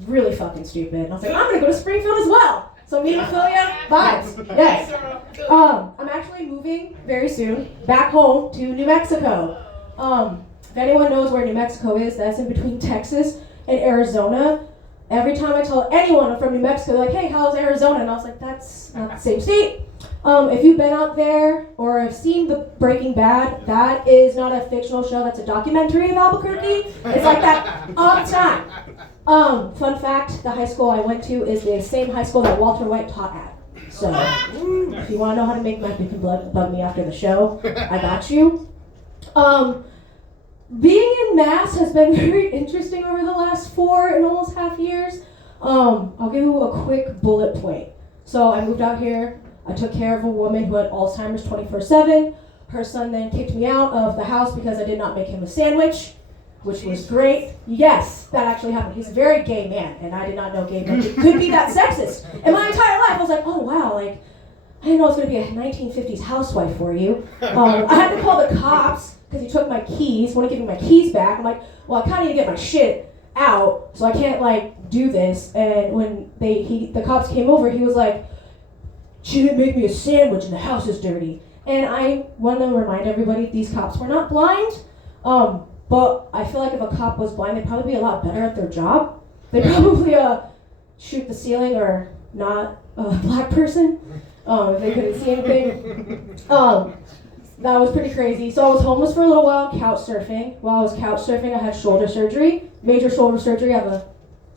Really fucking stupid. And I was like, I'm gonna go to Springfield as well. So me and Ophelia, vibes. Yes. I'm actually moving very soon back home to New Mexico. If anyone knows where New Mexico is, that's in between Texas and Arizona. Every time I tell anyone I'm from New Mexico, they're like, hey, how's Arizona? And I was like, that's not the same state. If you've been out there or have seen the Breaking Bad, that is not a fictional show, that's a documentary of Albuquerque. It's like that all the time. Fun fact, the high school I went to is the same high school that Walter White taught at. So, if you want to know how to make meth, you can bug me after the show. I got you. Being in Mass has been very interesting over the last 4 and almost half years. I'll give you a quick bullet point. So I moved out here. I took care of a woman who had Alzheimer's 24/7. Her son then kicked me out of the house because I did not make him a sandwich, which was great. Yes, that actually happened. He's a very gay man, and I did not know gay men could be that sexist. In my entire life, I was like, oh wow, like, I didn't know it was going to be a 1950s housewife for you. I had to call the cops because he took my keys, wouldn't give me my keys back. I'm like, well, I kind of need to get my shit out, so I can't, like, do this. And when the cops came over, he was like, she didn't make me a sandwich and the house is dirty. And I want to remind everybody, these cops were not blind. But I feel like if a cop was blind, they'd probably be a lot better at their job. They'd probably shoot the ceiling or not a black person if they couldn't see anything. That was pretty crazy. So I was homeless for a little while, couch surfing. While I was couch surfing, I had shoulder surgery, major shoulder surgery. I have an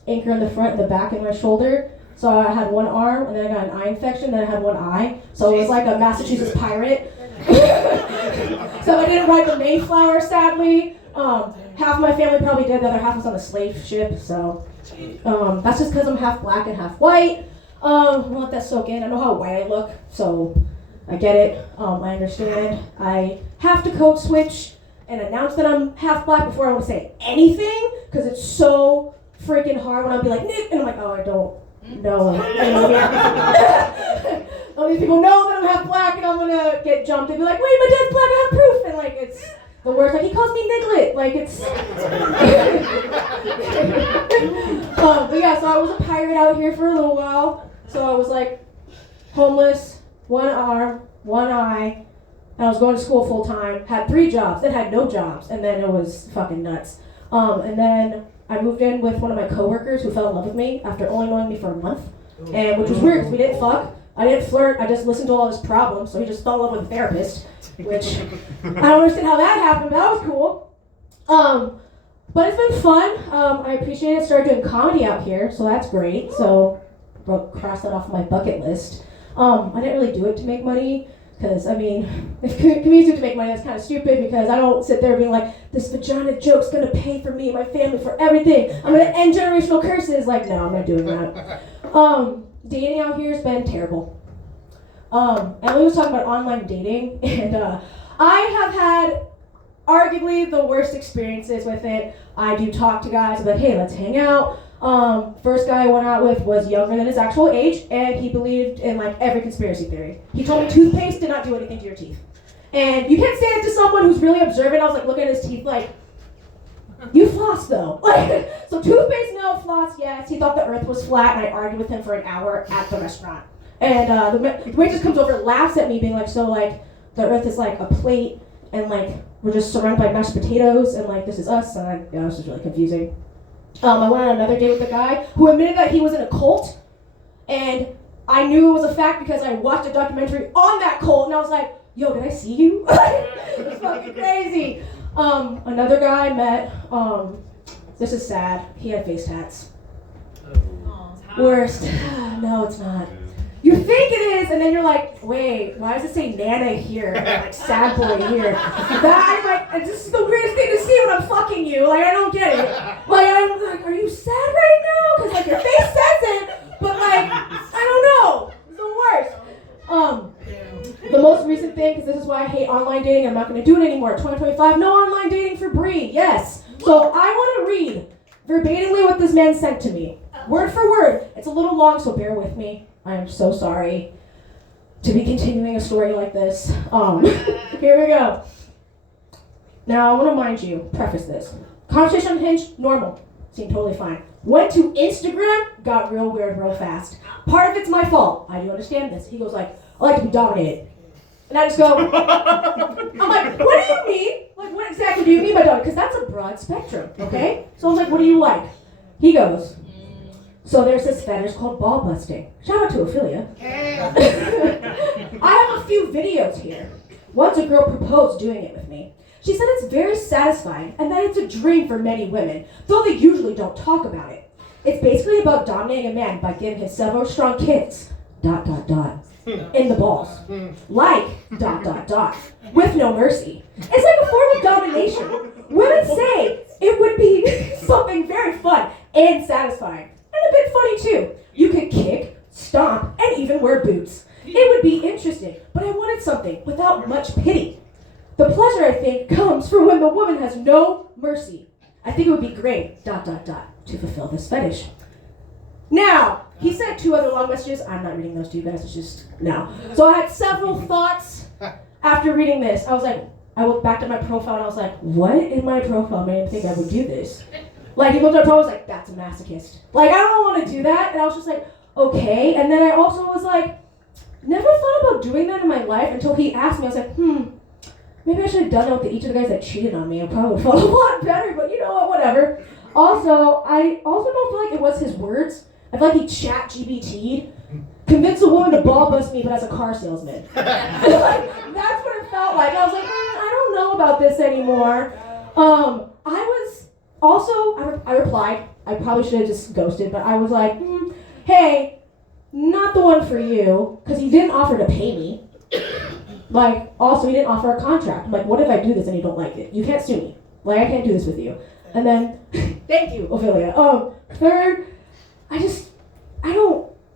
anchor in the front and the back in my shoulder. So I had one arm, and then I got an eye infection, then I had one eye. So it was like a Massachusetts pirate. So I didn't ride the Mayflower, sadly. Half my family probably did, the other half was on a slave ship. So that's just because I'm half black and half white. I'll let that soak in. I know how white I look, so I get it. I understand. I have to code switch and announce that I'm half black before I want to say anything, because it's so freaking hard when I'll be like, Nick, and I'm like, oh, I don't know. All these people know that I'm half black, and I'm gonna get jumped and be like, wait, my dad's black, I have proof, and like, it's the worst. Like, he calls me Niglet, like, it's but yeah, so I was a pirate out here for a little while. So I was like homeless, one arm, one eye, and I was going to school full time, had 3 jobs, then had no jobs, and then it was fucking nuts. And then I moved in with one of my coworkers who fell in love with me after only knowing me for a month, and which was weird because we didn't fuck, I didn't flirt, I just listened to all his problems, so he just fell in love with a therapist, which I don't understand how that happened, but that was cool. But it's been fun. I appreciate it. Started doing comedy out here, so that's great. So cross that off my bucket list. I didn't really do it to make money, because, I mean, if comedians do it to make money, that's kind of stupid, because I don't sit there being like, this vagina joke's gonna pay for me and my family for everything. I'm gonna end generational curses. Like, no, I'm not doing that. Dating out here has been terrible. Emily was talking about online dating, and I have had arguably the worst experiences with it. I do talk to guys, I'm like, hey, let's hang out. First guy I went out with was younger than his actual age, and he believed in like every conspiracy theory. He told me toothpaste did not do anything to your teeth. And you can't say that to someone who's really observant. I was like looking at his teeth like, you floss though. Like, so toothpaste no, floss yes. He thought the earth was flat, and I argued with him for an hour at the restaurant. And the waitress comes over, laughs at me, being like, so like, the earth is like a plate, and like, we're just surrounded by mashed potatoes, and like, this is us, and this is really confusing. I went on another date with a guy who admitted that he was in a cult, and I knew it was a fact because I watched a documentary on that cult, and I was like, yo, did I see you? It's fucking crazy. Another guy I met, this is sad, he had face tats. Worst. No, it's not. You think it is, and then you're like, wait, why does it say Nana here? And like sad boy here. That, I'm like, this is the weirdest thing to see when I'm fucking you. Like, I don't get it. Like, I'm like, are you sad right now? Because like your face says it, but like, I don't know. It's the worst. The most recent thing, because this is why I hate online dating, I'm not going to do it anymore. 2025, no online dating for Bree. Yes. So I want to read verbatimly what this man sent to me, word for word. It's a little long, so bear with me. I am so sorry to be continuing a story like this. Here we go. Now, I want to mind you, preface this. Conversation on Hinge, normal. Seemed totally fine. Went to Instagram, got real weird real fast. Part of it's my fault. I do understand this. He goes like, I like to be dominated. And I just go, I'm like, what do you mean? Like, what exactly do you mean by dominant? Because that's a broad spectrum, okay? So I was like, what do you like? He goes, so there's this fetish called ball busting. Shout out to Ophelia. I have a few videos here. Once a girl proposed doing it with me. She said it's very satisfying and that it's a dream for many women, though they usually don't talk about it. It's basically about dominating a man by giving him several strong kicks, ... in the balls. Like, ... with no mercy. It's like a form of domination. Women say it would be something very fun and satisfying. And a bit funny too. You could kick, stomp, and even wear boots. It would be interesting, but I wanted something without much pity. The pleasure, I think, comes from when the woman has no mercy. I think it would be great, ... to fulfill this fetish. Now, he sent 2 other long messages. I'm not reading those to you guys, it's just, no. So I had several thoughts after reading this. I was like, I looked back at my profile and I was like, what in my profile made him think I would do this? Like, he looked at my profile and was like, that's a masochist. Like, I don't want to do that. And I was just like, okay. And then I also was like, never thought about doing that in my life until he asked me. I was like, maybe I should have done that with each of the guys that cheated on me. I probably would have felt a lot better, but you know what, whatever. Also, I also don't feel like it was his words. I feel like he chat GBT'd, convinced a woman to ball bust me, but as a car salesman. Like, that's what it felt like. I was like, I don't know about this anymore. I replied. I probably should have just ghosted, but I was like, hey, not the one for you, because he didn't offer to pay me. Like, also, he didn't offer a contract. I'm like, what if I do this and you don't like it? You can't sue me. Like, I can't do this with you. And then, thank you, Ophelia. Third,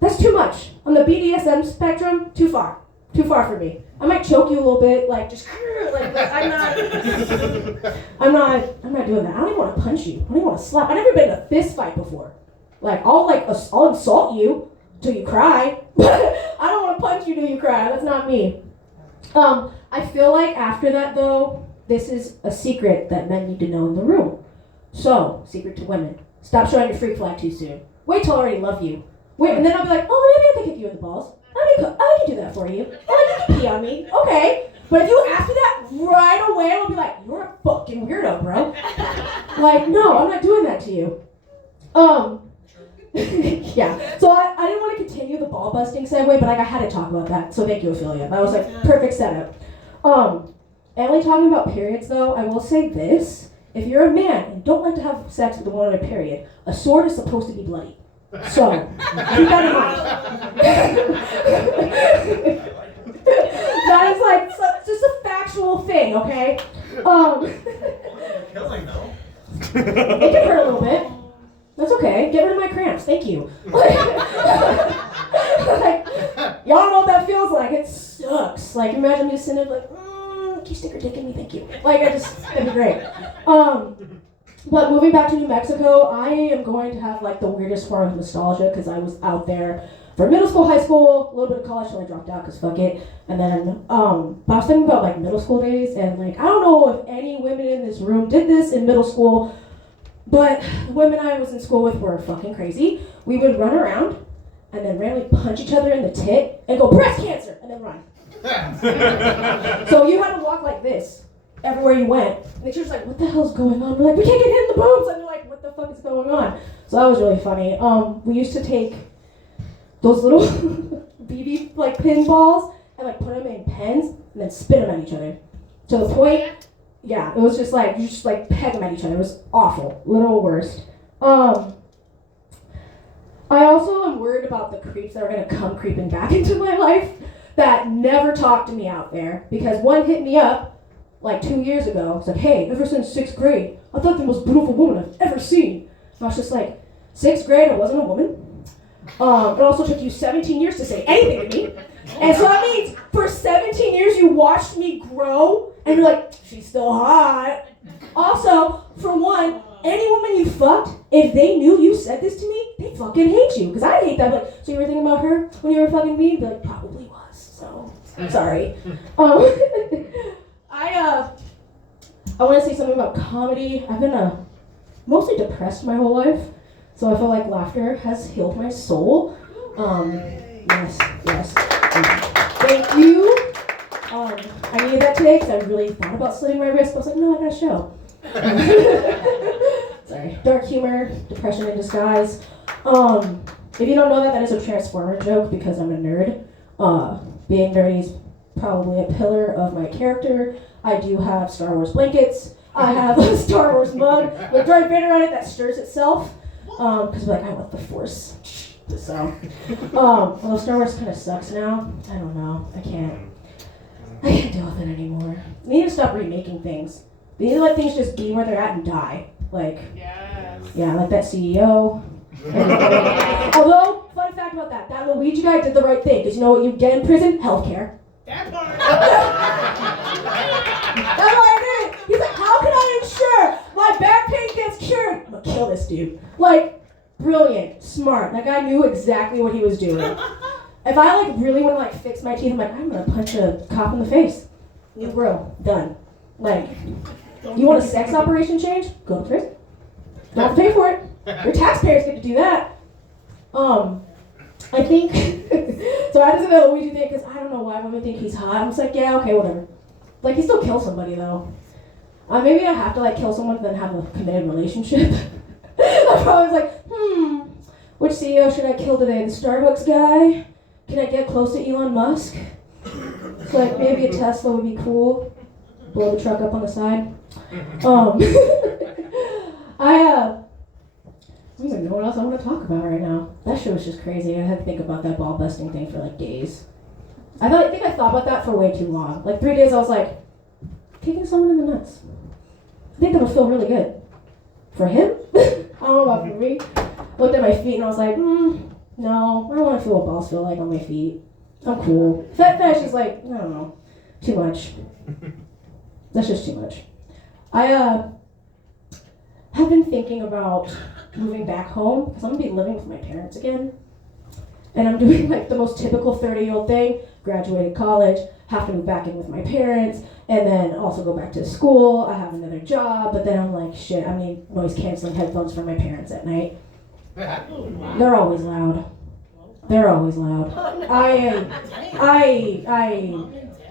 that's too much. On the BDSM spectrum, too far. Too far for me. I might choke you a little bit, like, just, like, but I'm not doing that. I don't even want to punch you. I don't even want to slap. I've never been in a fist fight before. Like, I'll insult you till you cry, but I don't want to punch you till you cry. That's not me. I feel like after that, though, this is a secret that men need to know in the room. So, secret to women. Stop showing your freak flag too soon. Wait till I already love you. Wait, and then I'll be like, oh, maybe I can kick you in the balls. I can do that for you. Oh, you can pee on me. Okay. But if you ask me that right away, I'll be like, you're a fucking weirdo, bro. Like, no, I'm not doing that to you. Yeah. So I didn't want to continue the ball busting segue, but like I had to talk about that. So thank you, Ophelia. That was like perfect setup. Emily talking about periods though, I will say this. If you're a man and don't like to have sex with a woman on a period, a sword is supposed to be bloody. So, keep that in mind. That is like just a factual thing, okay? Killing though. It can hurt a little bit. That's okay. Get rid of my cramps. Thank you. Like, y'all know what that feels like. It sucks. Like, imagine me just sitting there like, can you stick your dick in me? Thank you. Like, that'd be great. But moving back to New Mexico, I am going to have like the weirdest form of nostalgia because I was out there for middle school, high school, a little bit of college till I dropped out because fuck it. And then, but I was thinking about like middle school days and like, I don't know if any women in this room did this in middle school, but the women I was in school with were fucking crazy. We would run around and then randomly punch each other in the tit and go, breast cancer, and then run. So you had to walk like this everywhere you went. And the teacher's like, what the hell's going on? We're like, we can't get hit in the boobs. And they're like, what the fuck is going on? So that was really funny. We used to take those little BB like pin balls and like put them in pens and then spin them at each other. To the point, yeah, it was just like, you just like peg them at each other. It was awful, literal worst. I also am worried about the creeps that are gonna come creeping back into my life that never talked to me out there because one hit me up like 2 years ago. It's like, hey, ever since 6th grade, I thought the most beautiful woman I've ever seen. And I was just like, 6th grade, I wasn't a woman. It also took you 17 years to say anything to me. And so that means for 17 years you watched me grow and you're like, she's still hot. Also, for one, any woman you fucked, if they knew you said this to me, they fucking hate you. Because I'd hate that. Like, so you were thinking about her when you were fucking me? I'd be like, probably was. So, I'm sorry. I want to say something about comedy. I've been mostly depressed my whole life. So I feel like laughter has healed my soul. Yes. Thank you. I needed that today because I really thought about slitting my wrist. But I was like, no, I got a show. Sorry. Dark humor, depression in disguise. If you don't know that, that is a Transformer joke because I'm a nerd. Being nerdy is probably a pillar of my character. I do have Star Wars blankets. I have a Star Wars mug with Darth Vader on it that stirs itself. Because like, I want the Force. So, although Star Wars kind of sucks now. I don't know. I can't deal with it anymore. They need to stop remaking things. They need to let things just be where they're at and die. Like, yeah, like that CEO. Although, fun fact about that Luigi guy did the right thing. Because you know what you get in prison? Healthcare. That part. That's what I did. He's like, how can I ensure my back pain gets cured? I'm gonna kill this dude. Like, brilliant, smart. That guy knew exactly what he was doing. If I like really want to like fix my teeth, I'm like, I'm gonna punch a cop in the face. New grill, done. Like, you want a sex operation change? Go to prison. Don't have to pay for it. Your taxpayers get to do that. I think, so I just know Luigi thing because I don't know why women think he's hot. I'm just like, yeah, okay, whatever. Like, he still kills somebody though. Maybe I have to like kill someone and then have a committed relationship. I'm probably like, which CEO should I kill today? The Starbucks guy? Can I get close to Elon Musk? It's like, maybe a Tesla would be cool. Blow the truck up on the side. I don't even know what else I want to talk about right now. That shit was just crazy. I had to think about that ball busting thing for like days. I think I thought about that for way too long. Like 3 days I was like, kicking someone in the nuts. I think that would feel really good. For him? I don't know about for me. Looked at my feet and I was like, no, I don't want to feel what balls feel like on my feet. I'm cool. Fat fetish is like, I don't know, too much. That's just too much. I have been thinking about moving back home because I'm gonna be living with my parents again. And I'm doing like the most typical 30-year-old thing, graduated college, have to move back in with my parents, and then also go back to school. I have another job, but then I'm like, shit, I need noise canceling headphones for my parents at night. They're always loud.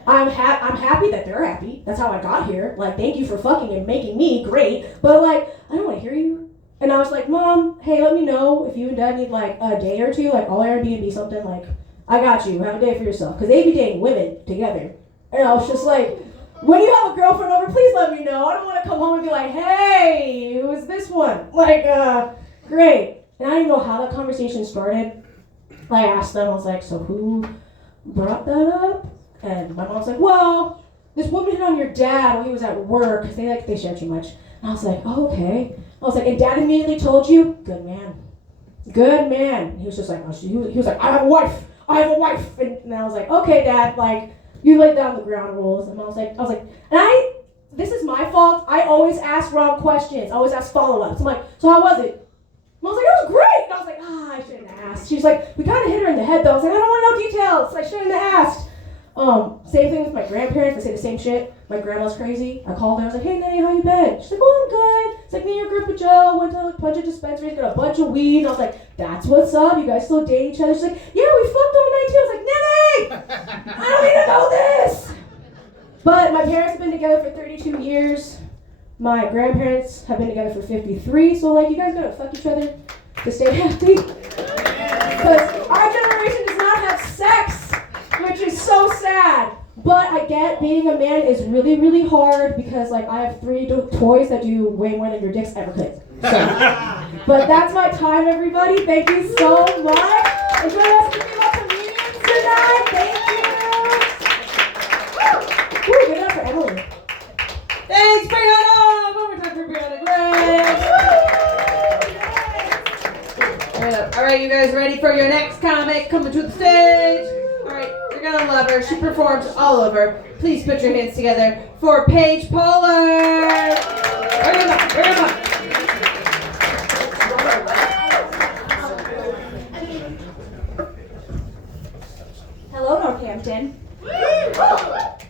I'm happy that they're happy. That's how I got here. Like, thank you for fucking and making me great. But like, I don't want to hear you. And I was like, Mom, hey, let me know if you and Dad need like a day or two. Like, I'll Airbnb something. Like, I got you. Have a day for yourself. Because they be dating women together. And I was just like, when you have a girlfriend over, please let me know. I don't want to come home and be like, hey, who is this one? Like, great. And I didn't know how that conversation started. I asked them, I was like, so who brought that up? And my mom's like, well, this woman hit on your dad when he was at work, because they share too much. And I was like, oh, okay. I was like, and dad immediately told you? Good man. Good man. And he was just like, he was like, I have a wife. And I was like, okay, dad, like, you laid down the ground rules. And I was like, this is my fault. I always ask wrong questions. I always ask follow-ups. I'm like, so how was it? And I was like, it was great. And I was like, I shouldn't have asked. She was like, we kind of hit her in the head, though. I was like, I don't want no details. I shouldn't have asked. Same thing with my grandparents. They say the same shit. My grandma's crazy. I called her. I was like, hey, Nanny, how you been? She's like, oh, I'm good. It's like me and your Grandpa Joe went to a bunch of dispensaries, got a bunch of weed. And I was like, that's what's up. You guys still date each other? She's like, yeah, we fucked all night, too. I was like, Nanny, I don't need to know this. But my parents have been together for 32 years. My grandparents have been together for 53. So, like, you guys gotta fuck each other to stay happy. Because our generation does not have sex, which is so sad. But I get being a man is really, really hard because, like, I have 3 toys that do way more than your dicks ever could. So, but that's my time, everybody. Thank you so much. Enjoy us to female comedians tonight. Thank you. Woo, give it up for Emily. Thanks, Brianna! One more time for Brianna Gray. All right, you guys ready for your next comic coming to the stage? All right, you're gonna love her. She performs all over. Please put your hands together for Paige Pollard. Bring him up, bring him up. Hello, Northampton.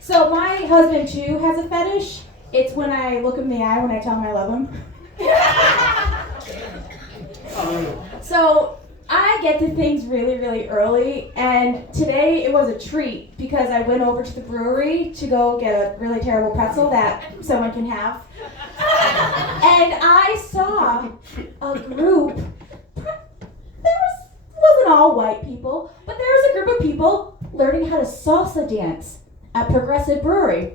So my husband too has a fetish. It's when I look him in the eye when I tell him I love him. So I get to things really, really early, and today it was a treat because I went over to the brewery to go get a really terrible pretzel that someone can have. And I saw a group. Wasn't all white people, but there was a group of people learning how to salsa dance at Progressive Brewery.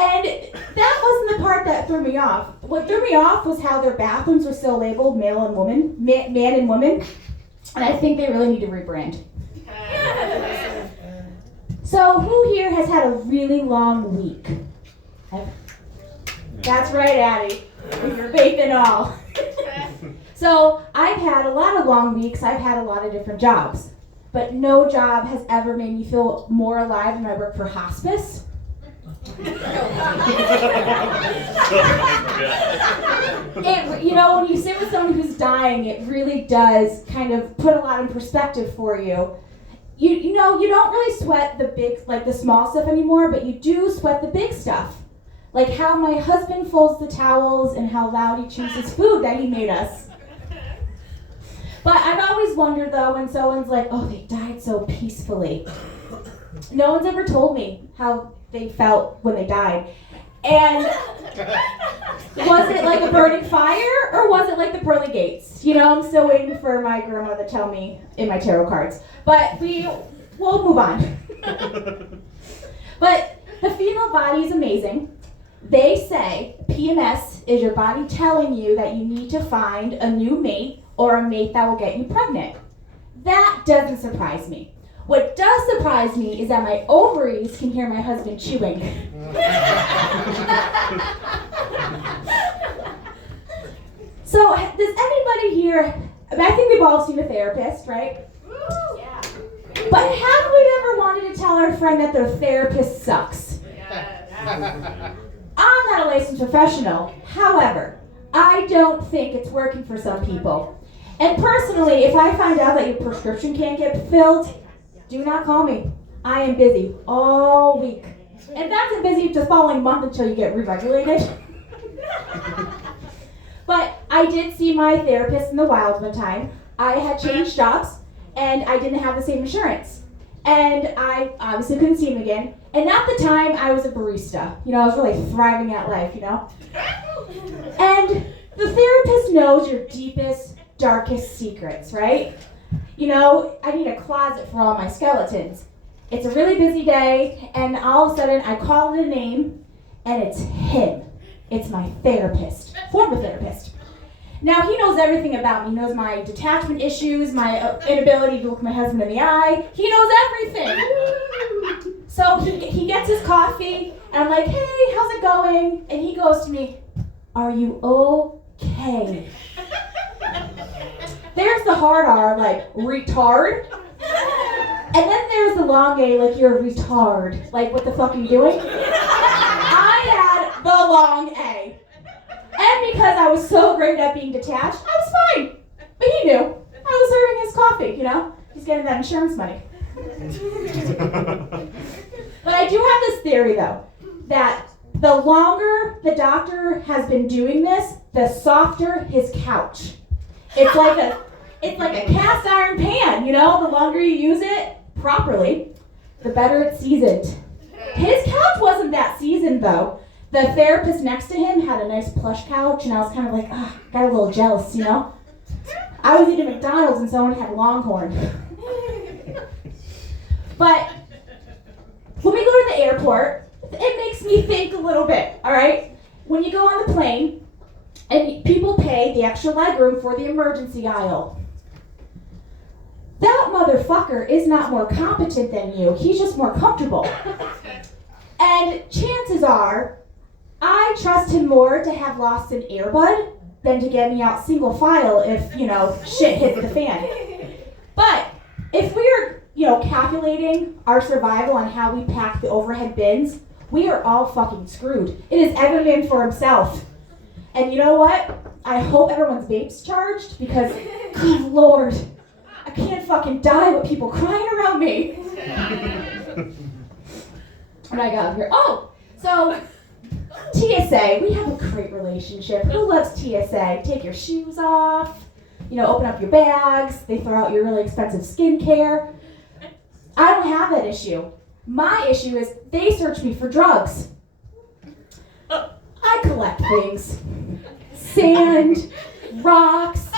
And that wasn't the part that threw me off. What threw me off was how their bathrooms were still labeled male and woman, man and woman. And I think they really need to rebrand. So who here has had a really long week? That's right, Addie. With your vape and all. So I've had a lot of long weeks. I've had a lot of different jobs. But no job has ever made me feel more alive than I work for hospice. When you sit with someone who's dying, it really does kind of put a lot in perspective for you. You don't really sweat the small stuff anymore, but you do sweat the big stuff. Like how my husband folds the towels and how loud he chews his food that he made us. But I've always wondered though when someone's like, oh, they died so peacefully. No one's ever told me how they felt when they died. And was it like a burning fire or was it like the pearly gates? I'm still waiting for my grandma to tell me in my tarot cards. But we'll move on. But the female body is amazing. They say PMS is your body telling you that you need to find a new mate or a mate that will get you pregnant. That doesn't surprise me. What does surprise me is that my ovaries can hear my husband chewing. So, does anybody here, I think we've all seen a therapist, right? Yeah. But have we ever wanted to tell our friend that their therapist sucks? Yeah. I'm not a licensed professional. However, I don't think it's working for some people. And personally, if I find out that your prescription can't get filled, do not call me. I am busy all week. And that's busy the following month until you get re-regulated. But I did see my therapist in the wild one time. I had changed jobs, and I didn't have the same insurance. And I obviously couldn't see him again. And at the time, I was a barista. I was really thriving at life, And the therapist knows your deepest, darkest secrets, right? I need a closet for all my skeletons. It's a really busy day, and all of a sudden, I call it a name, and it's him. It's my therapist, former therapist. Now he knows everything about me. He knows my detachment issues, my inability to look my husband in the eye. He knows everything. So he gets his coffee, and I'm like, hey, how's it going? And he goes to me, are you okay? There's the hard R, like, retard. And then there's the long A, like, you're a retard. Like, what the fuck are you doing? I had the long A. And because I was so great at being detached, I was fine. But he knew. I was serving his coffee, you know? He's getting that insurance money. But I do have this theory, though, that the longer the doctor has been doing this, the softer his couch. It's like a cast iron pan, you know? The longer you use it properly, the better it's seasoned. His couch wasn't that seasoned, though. The therapist next to him had a nice plush couch, and I was kind of like, got a little jealous, you know? I was eating McDonald's and someone had Longhorn. But when we go to the airport, it makes me think a little bit, all right? When you go on the plane, and people pay the extra legroom for the emergency aisle. That motherfucker is not more competent than you. He's just more comfortable. And chances are, I trust him more to have lost an earbud than to get me out single file if, you know, shit hits the fan. But if we're, you know, calculating our survival on how we pack the overhead bins, we are all fucking screwed. It is every man for himself. And you know what? I hope everyone's vape's charged because, good Lord, I can't fucking die with people crying around me. What I got here? Oh, so TSA, we have a great relationship. Who loves TSA? Take your shoes off, you know, open up your bags. They throw out your really expensive skincare. I don't have that issue. My issue is they search me for drugs. I collect things. Sand, rocks,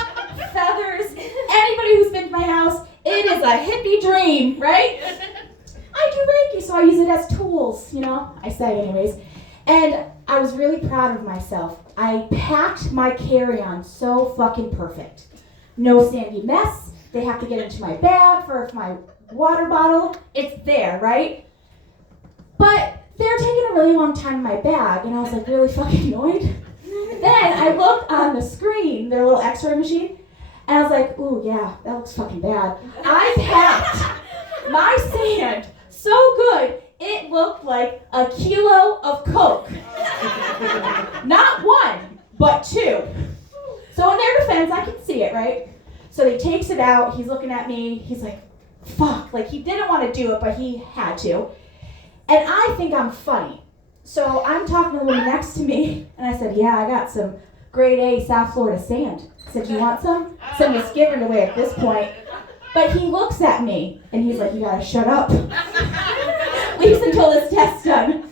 feathers. Anybody who's been to my house, it is a hippie dream, right? I do Reiki, so I use it as tools, you know? I say anyways. And I was really proud of myself. I packed my carry-on so fucking perfect. No sandy mess. They have to get into my bag for my water bottle. It's there, right? But they're taking a really long time in my bag, and I was like really fucking annoyed. Then I looked on the screen, their little x-ray machine, and I was like, ooh, yeah, that looks fucking bad. I packed my sand so good, it looked like a kilo of Coke. Not one, but two. So in their defense, I can see it, right? So he takes it out, he's looking at me, he's like, fuck, like he didn't want to do it, but he had to. And I think I'm funny. So I'm talking to the woman next to me, and I said, yeah, I got some grade A South Florida sand. I said, you want some? Some was given away at this point. But he looks at me, and he's like, you gotta shut up. Leaves until this test's done.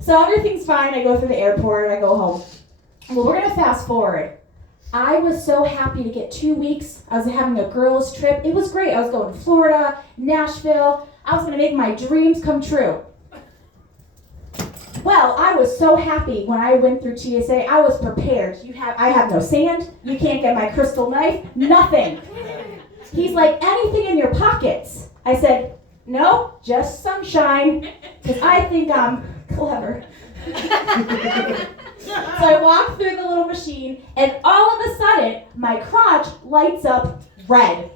So everything's fine. I go through the airport, I go home. Well, we're gonna fast forward. I was so happy to get 2 weeks. I was having a girls' trip. It was great. I was going to Florida, Nashville. I was gonna make my dreams come true. Well, I was so happy when I went through TSA. I was prepared. I have no sand. You can't get my crystal knife. Nothing. He's like, anything in your pockets? I said, no, just sunshine, because I think I'm clever. So I walk through the little machine, and all of a sudden, my crotch lights up red.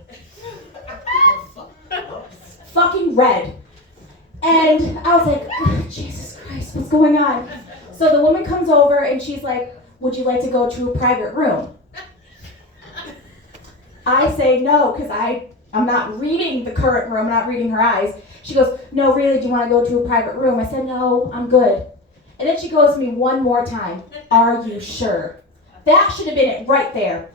Fucking red. And I was like, oh, Jesus Christ, what's going on? So the woman comes over, and she's like, would you like to go to a private room? I say no, because I'm not reading the current room, I'm not reading her eyes. She goes, no, really, do you want to go to a private room? I said, no, I'm good. And then she goes to me one more time, are you sure? That should have been it right there.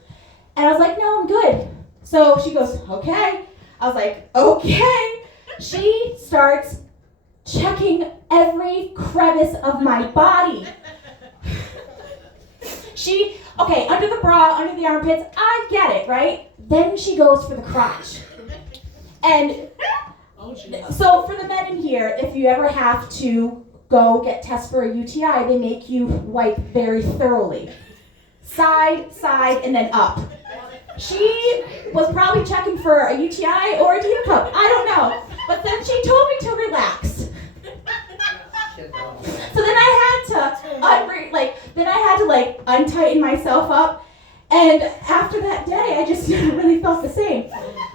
And I was like, no, I'm good. So she goes, okay. I was like, okay. She starts checking every crevice of my body. Okay, under the bra, under the armpits, I get it, right? Then she goes for the crotch. And so for the men in here, if you ever have to go get tested for a UTI, they make you wipe very thoroughly. side, and then up. She was probably checking for a UTI or a tear cup. I don't know. But then she told me to relax. So then I had to untighten myself up. And after that day, I just never really felt the same.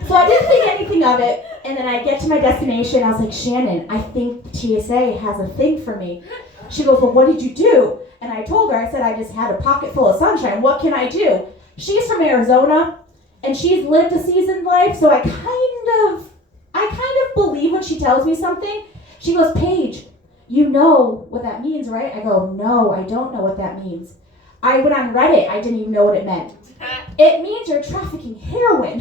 So I didn't think anything of it. And then I get to my destination. I was like, Shannon, I think TSA has a thing for me. She goes, well, what did you do? And I told her, I said, I just had a pocket full of sunshine. What can I do? She's from Arizona, and she's lived a seasoned life, so I kind of believe when she tells me something. She goes, Paige, you know what that means, right? I go, no, I don't know what that means. I went on Reddit, I didn't even know what it meant. It means you're trafficking heroin.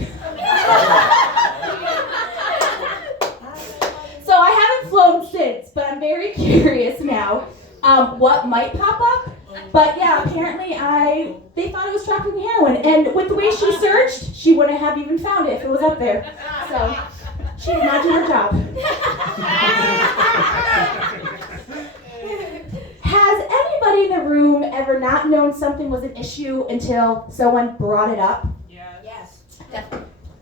So I haven't flown since, but I'm very curious now what might pop up. But yeah, apparently they thought it was trafficking heroin. And with the way she searched, she wouldn't have even found it if it was up there. So she did not do her job. Has anybody in the room ever not known something was an issue until someone brought it up? Yes.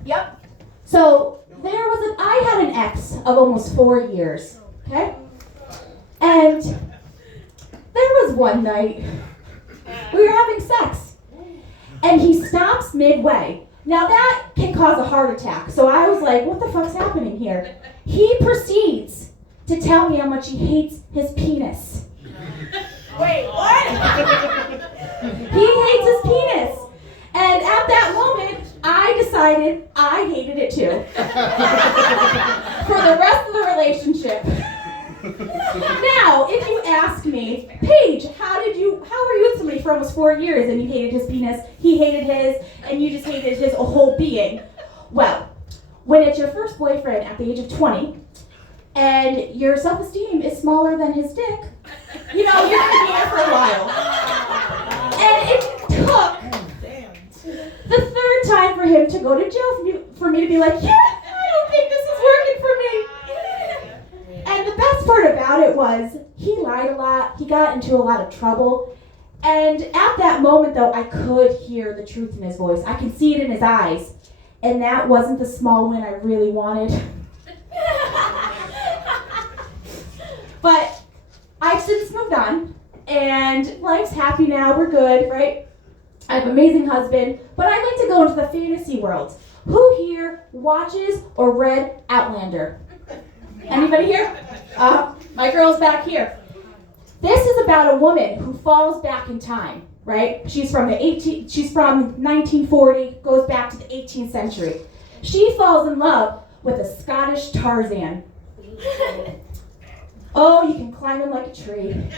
Yep. So I had an ex of almost 4 years, okay? And there was one night, we were having sex, and he stops midway. Now that can cause a heart attack, so I was like, what the fuck's happening here? He proceeds to tell me how much he hates his penis. Wait, what? He hates his penis. And at that moment, I decided I hated it too. For the rest of the relationship. Now, if you ask me, Paige, how were you with somebody for almost 4 years and you hated his penis, he hated his, and you just hated his whole being? Well, when it's your first boyfriend at the age of 20, and your self-esteem is smaller than his dick, you're gonna be there for a while. And it took the third time for him to go to jail for me to be like, yeah, I don't think this is working for me. And the best part about it was he lied a lot. He got into a lot of trouble. And at that moment, though, I could hear the truth in his voice. I could see it in his eyes. And that wasn't the small win I really wanted. But I've since moved on, and life's happy now. We're good, right? I have an amazing husband, but I like to go into the fantasy world. Who here watches or read Outlander? Anybody here? My girl's back here. This is about a woman who falls back in time, right? She's from 1940, goes back to the 18th century. She falls in love with a Scottish Tarzan. Oh, you can climb him like a tree. And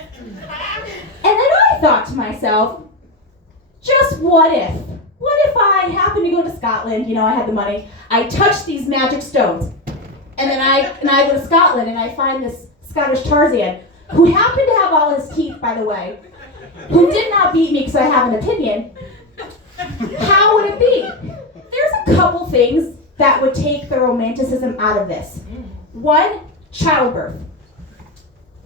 then I thought to myself, just what if? What if I happen to go to Scotland, I had the money, I touch these magic stones, and then I go to Scotland and I find this Scottish Tarzan, who happened to have all his teeth, by the way, who did not beat me because I have an opinion. How would it be? There's a couple things that would take the romanticism out of this. One, childbirth.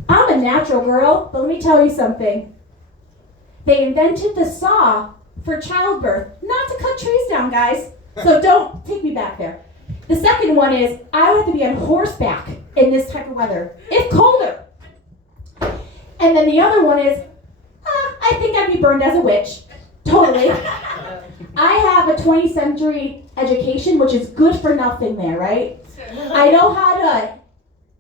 I'm a natural girl, but let me tell you something. They invented the saw for childbirth, not to cut trees down, guys. So don't take me back there. The second one is I would have to be on horseback in this type of weather, if colder. And then the other one is, I think I'd be burned as a witch. Totally. I have a 20th century education, which is good for nothing there, right? I know how to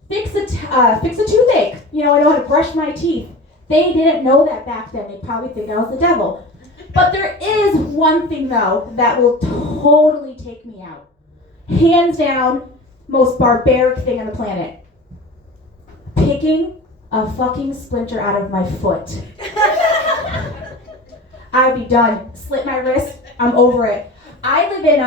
fix a toothache. I know how to brush my teeth. They didn't know that back then. They probably think I was the devil. But there is one thing, though, that will totally take me out. Hands down, most barbaric thing on the planet. Picking a fucking splinter out of my foot. I'd be done. Slit my wrist. I'm over it. I live in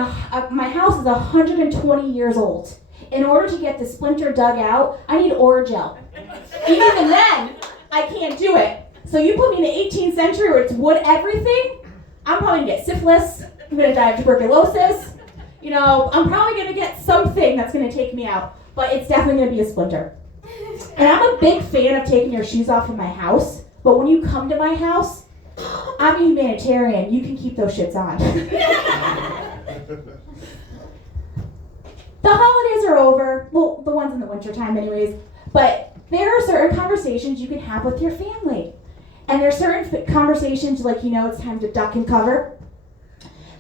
my house is 120 years old. In order to get the splinter dug out, I need Orajel. Even then, I can't do it. So you put me in the 18th century where it's wood everything, I'm probably gonna get syphilis, I'm gonna die of tuberculosis, I'm probably gonna get something that's gonna take me out, but it's definitely gonna be a splinter. And I'm a big fan of taking your shoes off in my house, but when you come to my house, I'm a humanitarian. You can keep those shits on. The holidays are over. Well, the ones in the wintertime anyways. But there are certain conversations you can have with your family. And there's certain conversations like, it's time to duck and cover.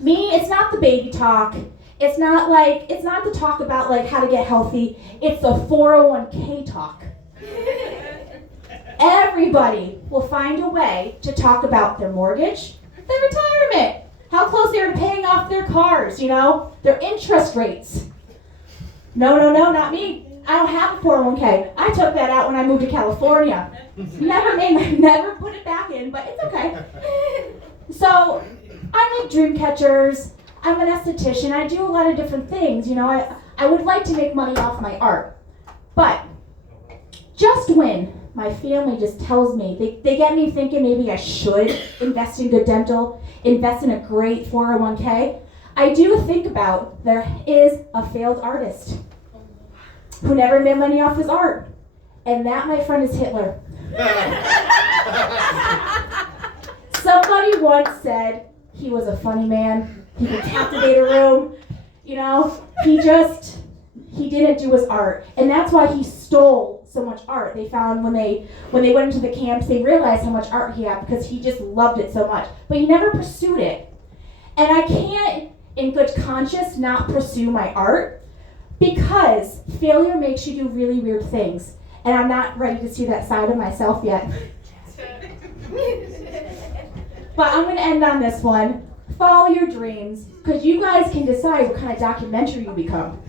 Me, it's not the baby talk. It's not the talk about like how to get healthy. It's the 401k talk. Everybody will find a way to talk about their mortgage, their retirement, how close they are to paying off their cars, their interest rates. No, not me. I don't have a 401k. I took that out when I moved to California. Never put it back in, but it's okay. So I make dream catchers. I'm an esthetician. I do a lot of different things. I would like to make money off my art. But just when my family just tells me, they get me thinking maybe I should invest in good dental, invest in a great 401k, I do think about there is a failed artist who never made money off his art. And that, my friend, is Hitler. Somebody once said he was a funny man. He could captivate a room. He didn't do his art. And that's why he stole so much art. They found when they went into the camps, they realized how much art he had because he just loved it so much. But he never pursued it. And I can't, in good conscience, not pursue my art because failure makes you do really weird things. And I'm not ready to see that side of myself yet. But I'm going to end on this one. Follow your dreams, because you guys can decide what kind of documentary you become.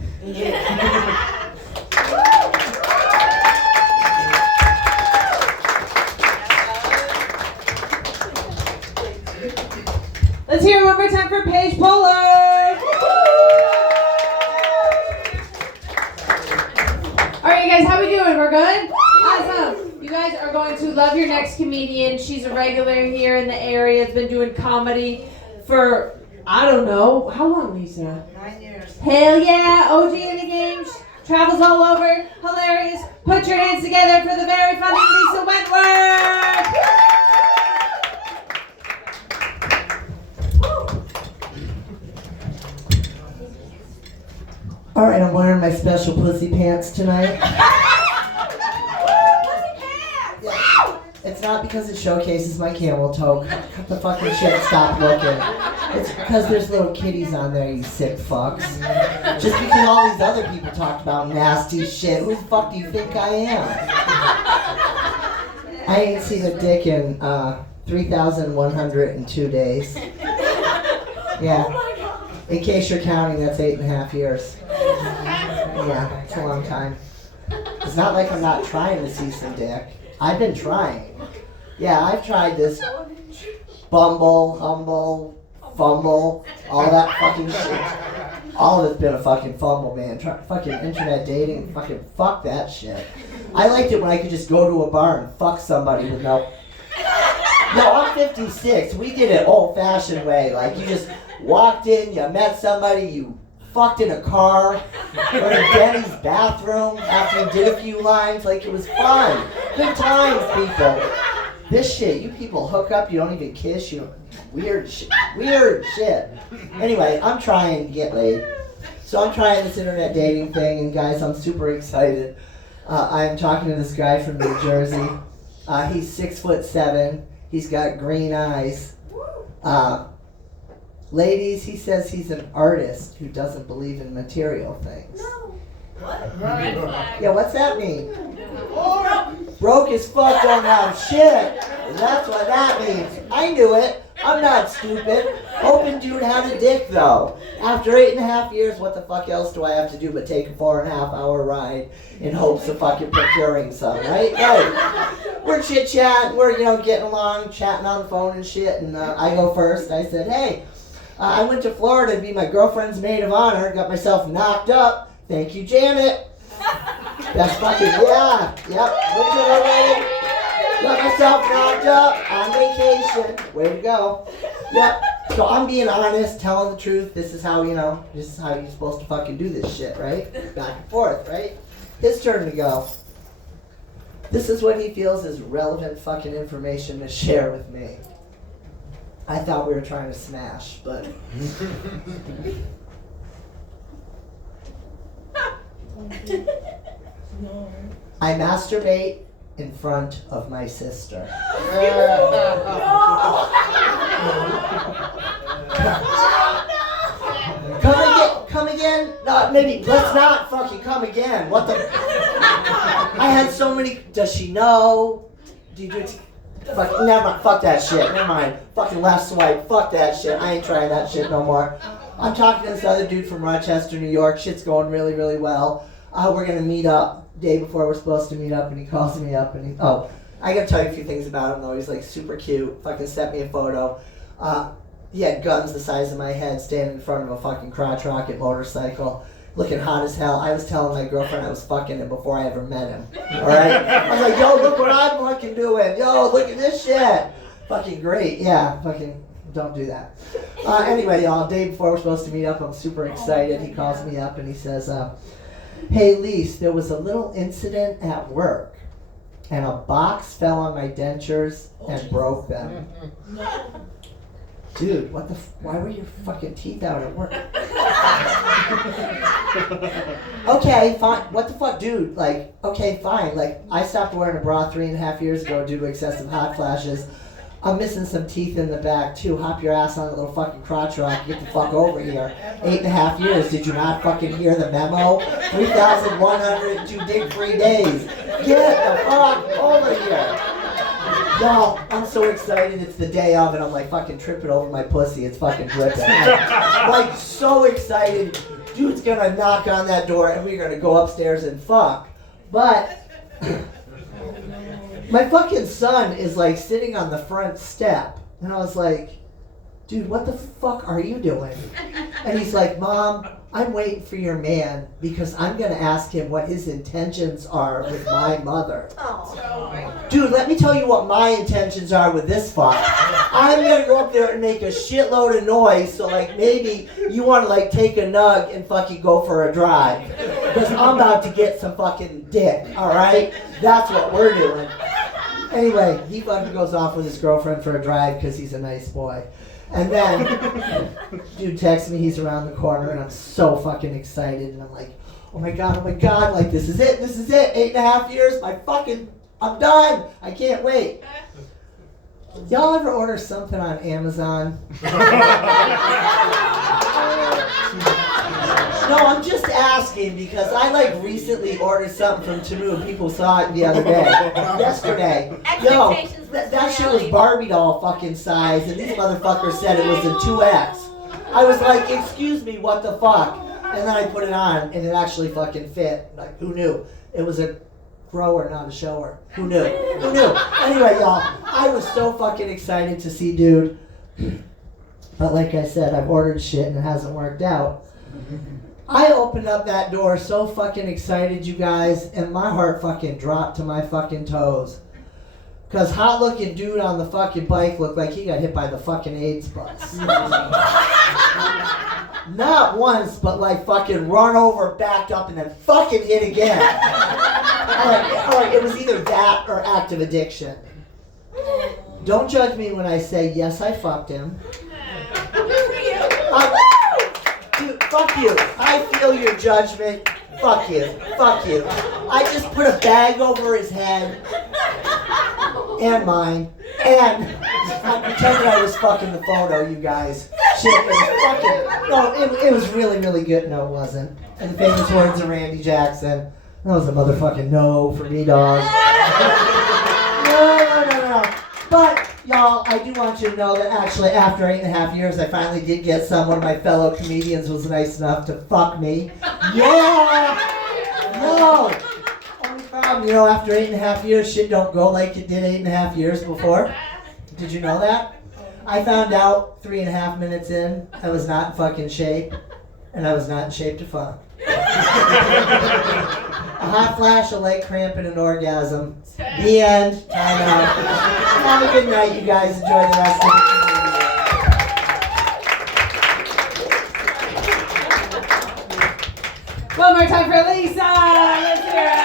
Let's hear it one more time for Paige Pollard. All right, you guys, how we doing? We're good? Awesome. You guys are going to love your next comedian. She's a regular here in the area. Has been doing comedy for, I don't know, how long, Lisa? 9 years. Hell yeah, OG in the game. Travels all over. Hilarious. Put your hands together for the very funny Lisa Wentworth. All right, I'm wearing my special pussy pants tonight. Yeah. It's not because it showcases my camel toe. Cut the fucking shit, stop looking. It's because there's little kitties on there, you sick fucks. Just because all these other people talked about nasty shit, who the fuck do you think I am? I ain't seen a dick in 3,102 days. Yeah. In case you're counting, that's 8.5 years. Yeah, it's a long time. It's not like I'm not trying to see some dick. I've been trying. Yeah, I've tried this Bumble, Humble, Fumble, all that fucking shit. All of it's been a fucking fumble, man. Fucking internet dating, fucking fuck that shit. I liked it when I could just go to a bar and fuck somebody with no... No, I'm 56. We did it old-fashioned way. Like, you just walked in, you met somebody, you fucked in a car, or in Denny's bathroom after you did a few lines. Like, it was fun. Good times, people. This shit, you people hook up, you don't even kiss, you weird shit. Weird shit. Anyway, I'm trying to get laid. So I'm trying this internet dating thing, and guys, I'm super excited. I'm talking to this guy from New Jersey. He's 6'7". He's got green eyes. Ladies, he says he's an artist who doesn't believe in material things. No. What? Yeah, what's that mean? Broke as fuck, don't have shit. That's what that means. I knew it. I'm not stupid. Hoping dude had a dick though. After 8.5 years, what the fuck else do I have to do but take a 4.5 hour ride in hopes of fucking procuring some, right? Right. We're chit-chatting, we're, getting along, chatting on the phone and shit, and I go first. I said, hey, I went to Florida to be my girlfriend's maid of honor, got myself knocked up. Thank you, Janet. That's fucking, yeah, yep, went to her wedding, got myself knocked up on vacation. Way to go. Yep, so I'm being honest, telling the truth. This is how, this is how you're supposed to fucking do this shit, right? Back and forth, right? His turn to go. This is what he feels is relevant fucking information to share with me. I thought we were trying to smash, but I masturbate in front of my sister. Come again? No, maybe let's not fucking come again. What the? I had so many. Does she know? Do you do it? Fuck, never mind. Fuck that shit. Never mind. Fucking left swipe. Fuck that shit. I ain't trying that shit no more. I'm talking to this other dude from Rochester, New York. Shit's going really, really well. We're gonna meet up day before we're supposed to meet up, and he calls me up, and I gotta tell you a few things about him though. He's like super cute. Fucking sent me a photo. He had guns the size of my head, standing in front of a fucking crotch rocket motorcycle, looking hot as hell. I was telling my girlfriend I was fucking him before I ever met him. All right? I was like, yo, look what I'm fucking doing. Yo, look at this shit. Fucking great. Yeah, fucking don't do that. Anyway, y'all, day before we're supposed to meet up, I'm super excited. He calls me up and he says, hey, Lise, there was a little incident at work, and a box fell on my dentures and broke them. Dude, why were your fucking teeth out at work? Okay, fine. What the fuck, dude? Like, okay, fine. Like, I stopped wearing a bra 3.5 years ago due to excessive hot flashes. I'm missing some teeth in the back, too. Hop your ass on a little fucking crotch rock. Get the fuck over here. 8.5 years. Did you not fucking hear the memo? 3,102 dick-free days. Get the fuck over here. Y'all, I'm so excited. It's the day of, and I'm like fucking tripping over my pussy. It's fucking dripping. Like, so excited. Dude's gonna knock on that door, and we're gonna go upstairs and fuck. But my fucking son is like sitting on the front step, and I was like, dude, what the fuck are you doing? And he's like, Mom, I'm waiting for your man because I'm gonna ask him what his intentions are with my mother. Dude, let me tell you what my intentions are with this fuck. I'm gonna go up there and make a shitload of noise, so like maybe you wanna like take a nug and fucking go for a drive. Because I'm about to get some fucking dick, alright? That's what we're doing. Anyway, he fucking goes off with his girlfriend for a drive because he's a nice boy. And then, dude texts me, he's around the corner, and I'm so fucking excited, and I'm like, oh my god, like this is it, 8.5 years, I'm done, I can't wait. Y'all ever order something on Amazon? No, I'm just asking because I like recently ordered something from Temu and people saw it the other day. Yesterday. Yo, that shit was Barbie doll fucking size and these motherfuckers said it was a 2X. I was like, excuse me, what the fuck? And then I put it on and it actually fucking fit. Like, who knew? It was a grower, not a shower. Who knew? Who knew? Anyway, y'all, I was so fucking excited to see dude. But like I said, I've ordered shit and it hasn't worked out. I opened up that door so fucking excited, you guys, and my heart fucking dropped to my fucking toes. Cause hot looking dude on the fucking bike looked like he got hit by the fucking AIDS bus. Not once, but like fucking run over, backed up, and then fucking hit again. Alright, it was either that or active addiction. Don't judge me when I say yes, I fucked him. Dude, fuck you. I feel your judgment. Fuck you. Fuck you. I just put a bag over his head. And mine. And I pretended I was fucking the photo, you guys. Shit, it was fucking... No, it was really, really good. No, it wasn't. And the famous words of Randy Jackson. That was a motherfucking no for me, dog. No. But, y'all, I do want you to know that actually after 8.5 years, I finally did get one of my fellow comedians was nice enough to fuck me. Yeah! No! Only problem, after 8.5 years, shit don't go like it did 8.5 years before. Did you know that? I found out 3.5 minutes in, I was not in fucking shape, and I was not in shape to fuck. A hot flash, a leg cramp, and an orgasm. The end. Time out. Have a good night, you guys. Enjoy the rest of the One more time for Lisa. Let's hear it.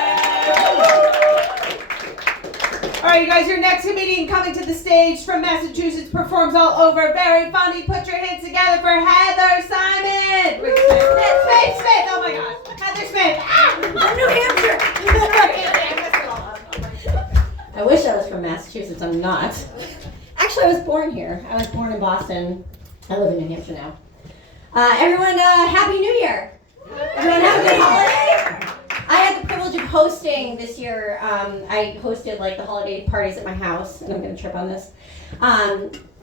All right. right, you guys, your next comedian coming to the stage from Massachusetts, performs all over. Very funny. Put your hands together for Heather Simon. Smith. Oh my gosh. Heather Smith. From New Hampshire. I wish I was from Massachusetts. I'm not. Actually, I was born here. I was born in Boston. I live in New Hampshire now. Everyone, Happy New Year. Everyone have a good holiday. I had the privilege of hosting this year. I hosted like the holiday parties at my house, and I'm going to trip on this,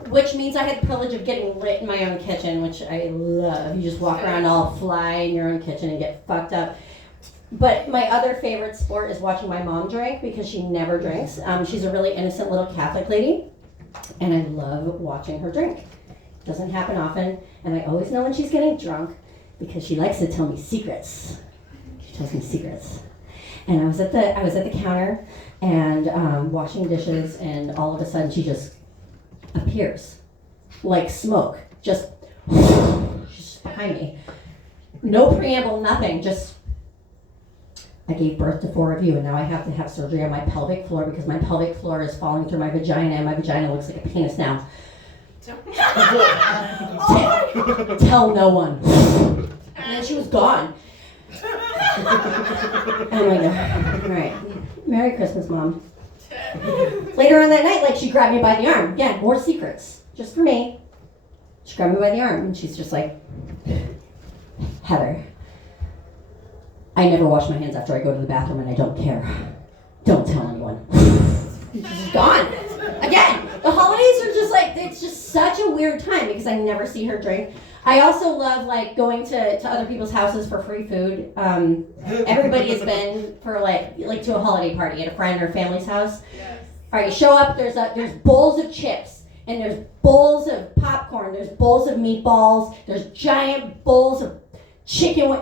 which means I had the privilege of getting lit in my own kitchen, which I love. You just walk around all fly in your own kitchen and get fucked up. But my other favorite sport is watching my mom drink because she never drinks. She's a really innocent little Catholic lady, and I love watching her drink. Doesn't happen often, and I always know when she's getting drunk because she likes to tell me secrets. She tells me secrets. And I was at the counter and washing dishes, and all of a sudden she just appears like smoke. She's just behind me. No preamble, nothing. Just I gave birth to 4 of you, and now I have to have surgery on my pelvic floor because my pelvic floor is falling through my vagina, and my vagina looks like a penis now. Tell no one. And then she was gone. Oh my God. All right. Merry Christmas, Mom. Later on that night, like, she grabbed me by the arm. Again, more secrets. Just for me. She grabbed me by the arm, and she's just like, Heather, I never wash my hands after I go to the bathroom, and I don't care. Don't tell anyone. She's gone. Again, the holidays are just like, it's just such a weird time because I never see her drink. I also love like going to other people's houses for free food. Everybody has been for like to a holiday party at a friend or family's house. Yes. All right, you show up, there's bowls of chips, and there's bowls of popcorn, there's bowls of meatballs, there's giant bowls of chicken.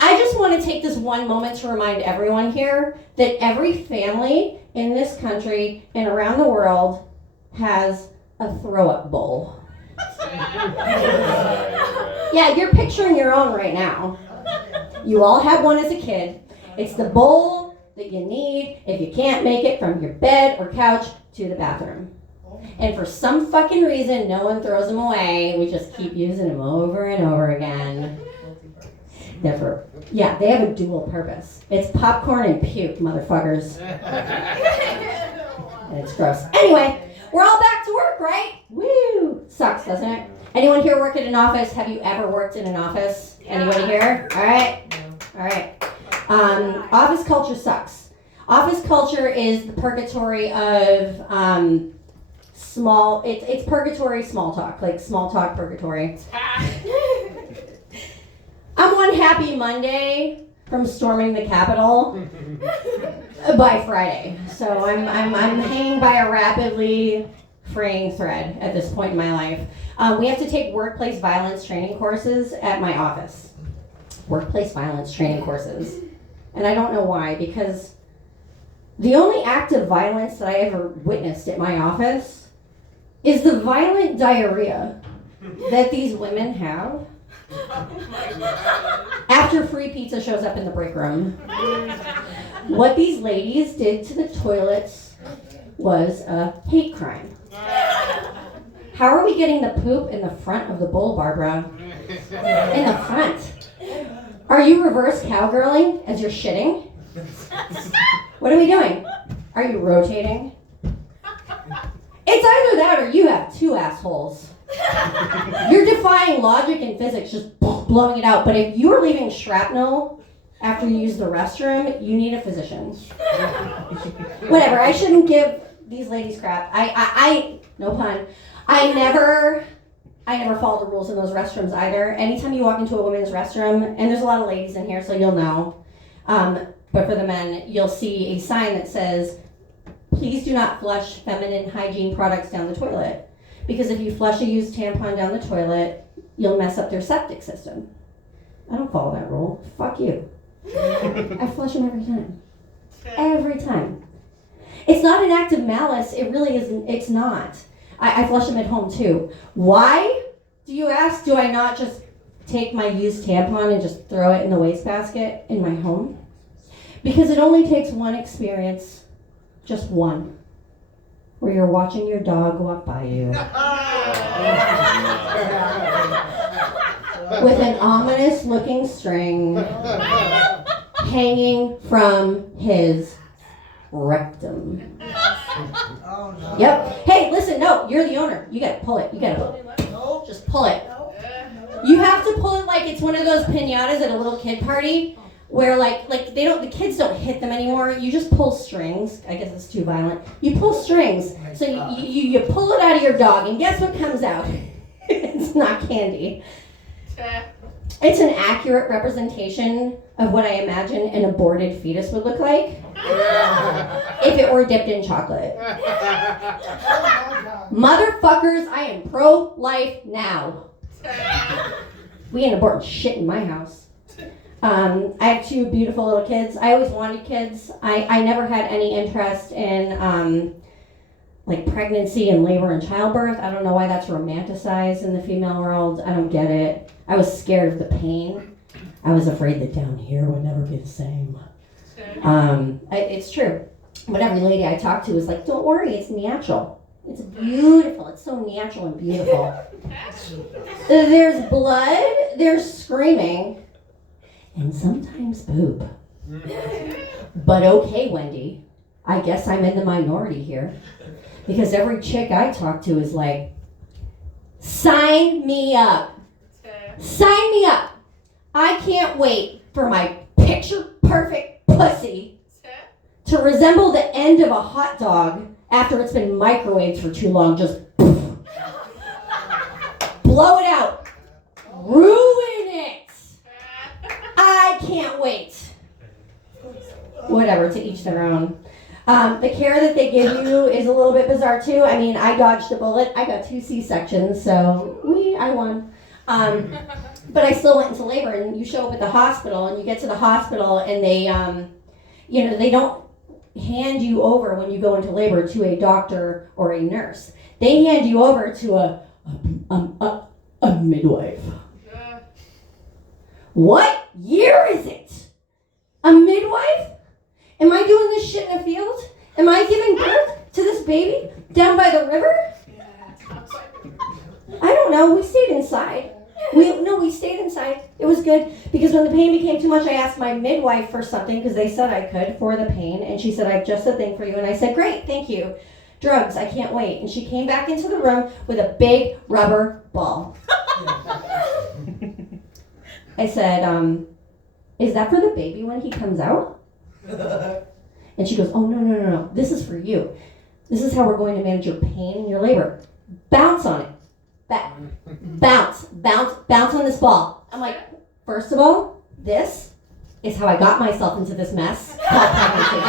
I just want to take this one moment to remind everyone here that every family in this country and around the world has a throw-up bowl. Yeah, you're picturing your own right now. You all had one as a kid. It's the bowl that you need if you can't make it from your bed or couch to the bathroom. And for some fucking reason, no one throws them away. We just keep using them over and over again. They have a dual purpose. It's popcorn and puke, motherfuckers. And it's gross. Anyway, we're all back to work, right? Woo! Sucks, doesn't it? Anyone here work in an office? Have you ever worked in an office? Anybody here? All right. Office culture sucks. Office culture is the purgatory of it's purgatory small talk, like small talk purgatory. I'm one happy Monday from storming the Capitol by Friday. So I'm hanging by a rapidly fraying thread at this point in my life. We have to take workplace violence training courses at my office. Workplace violence training courses. And I don't know why, because the only act of violence that I ever witnessed at my office is the violent diarrhea that these women have after free pizza shows up in the break room. What these ladies did to the toilets was a hate crime. How are we getting the poop in the front of the bowl, Barbara? In the front. Are you reverse cowgirling as you're shitting? What are we doing? Are you rotating? It's either that or you have two assholes. You're defying logic and physics, just blowing it out. But if you're leaving shrapnel after you use the restroom, you need a physician. Whatever, I shouldn't give these ladies crap. I no pun. I never follow the rules in those restrooms either. Anytime you walk into a women's restroom, and there's a lot of ladies in here, so you'll know. But for the men, you'll see a sign that says, please do not flush feminine hygiene products down the toilet. Because if you flush a used tampon down the toilet, you'll mess up their septic system. I don't follow that rule. Fuck you. I flush them every time. Every time. It's not an act of malice. It really isn't. It's not. I flush them at home too. Why, do you ask? Do I not just take my used tampon and just throw it in the wastebasket in my home? Because it only takes one experience Just one. Where you're watching your dog walk by you. With an ominous looking string hanging from his rectum. Oh no. Yep. Hey, listen, no, you're the owner. You gotta pull it. You gotta just pull it. You have to pull it like it's one of those piñatas at a little kid party where like the kids don't hit them anymore. You just pull strings. I guess it's too violent. You pull strings. So you pull it out of your dog, and guess what comes out? It's not candy. It's an accurate representation of what I imagine an aborted fetus would look like if it were dipped in chocolate. Motherfuckers, I am pro-life now. We ain't aborting shit in my house. I have 2 beautiful little kids. I always wanted kids. I never had any interest in like pregnancy and labor and childbirth. I don't know why that's romanticized in the female world. I don't get it. I was scared of the pain. I was afraid that down here would never be the same. It's true. But every lady I talked to was like, don't worry, it's natural. It's beautiful. It's so natural and beautiful. There's blood, there's screaming, and sometimes poop. But okay, Wendy, I guess I'm in the minority here. Because every chick I talk to is like, sign me up. Sign me up. I can't wait for my picture-perfect pussy to resemble the end of a hot dog after it's been microwaved for too long. Just blow it out. Ruin it. I can't wait. Whatever, to each their own. The care that they give you is a little bit bizarre too. I mean, I dodged a bullet. I got 2 C-sections, so I won. But I still went into labor, and you show up at the hospital, and you get to the hospital, and they, they don't hand you over when you go into labor to a doctor or a nurse. They hand you over to a midwife. What year is it? A midwife? Am I doing this shit in a field? Am I giving birth to this baby down by the river? I don't know. We stayed inside. We stayed inside. It was good because when the pain became too much, I asked my midwife for something because they said I could for the pain, and she said, I have just a thing for you. And I said, great, thank you. Drugs, I can't wait. And she came back into the room with a big rubber ball. I said, is that for the baby when he comes out? And she goes, oh, no. This is for you. This is how we're going to manage your pain and your labor. Bounce on it. Bounce on this ball. I'm like, first of all, this is how I got myself into this mess called pregnancy.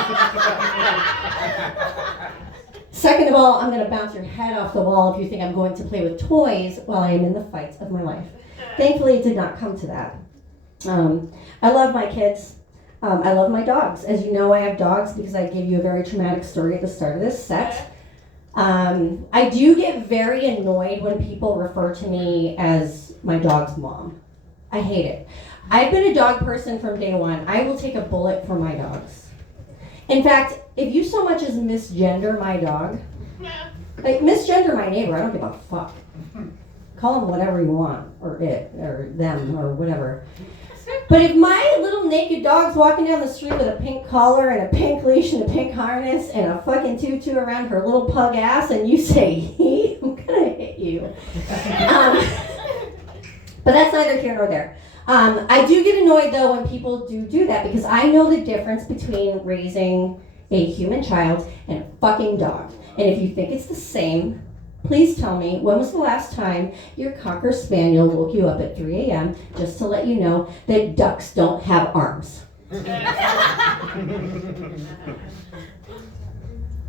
Second of all, I'm going to bounce your head off the wall if you think I'm going to play with toys while I am in the fight of my life. Thankfully, it did not come to that. I love my kids. I love my dogs. As you know, I have dogs because I gave you a very traumatic story at the start of this set. I do get very annoyed when people refer to me as my dog's mom. I hate it. I've been a dog person from day one. I will take a bullet for my dogs. In fact, if you so much as misgender my dog, like misgender my neighbor, I don't give a fuck. Call him whatever you want, or it, or them, or whatever. But if my little naked dog's walking down the street with a pink collar and a pink leash and a pink harness and a fucking tutu around her little pug ass and you say, he, I'm gonna hit you. But that's neither here nor there. I do get annoyed though when people do that because I know the difference between raising a human child and a fucking dog. And if you think it's the same, please tell me, when was the last time your Cocker Spaniel woke you up at 3 a.m. just to let you know that ducks don't have arms?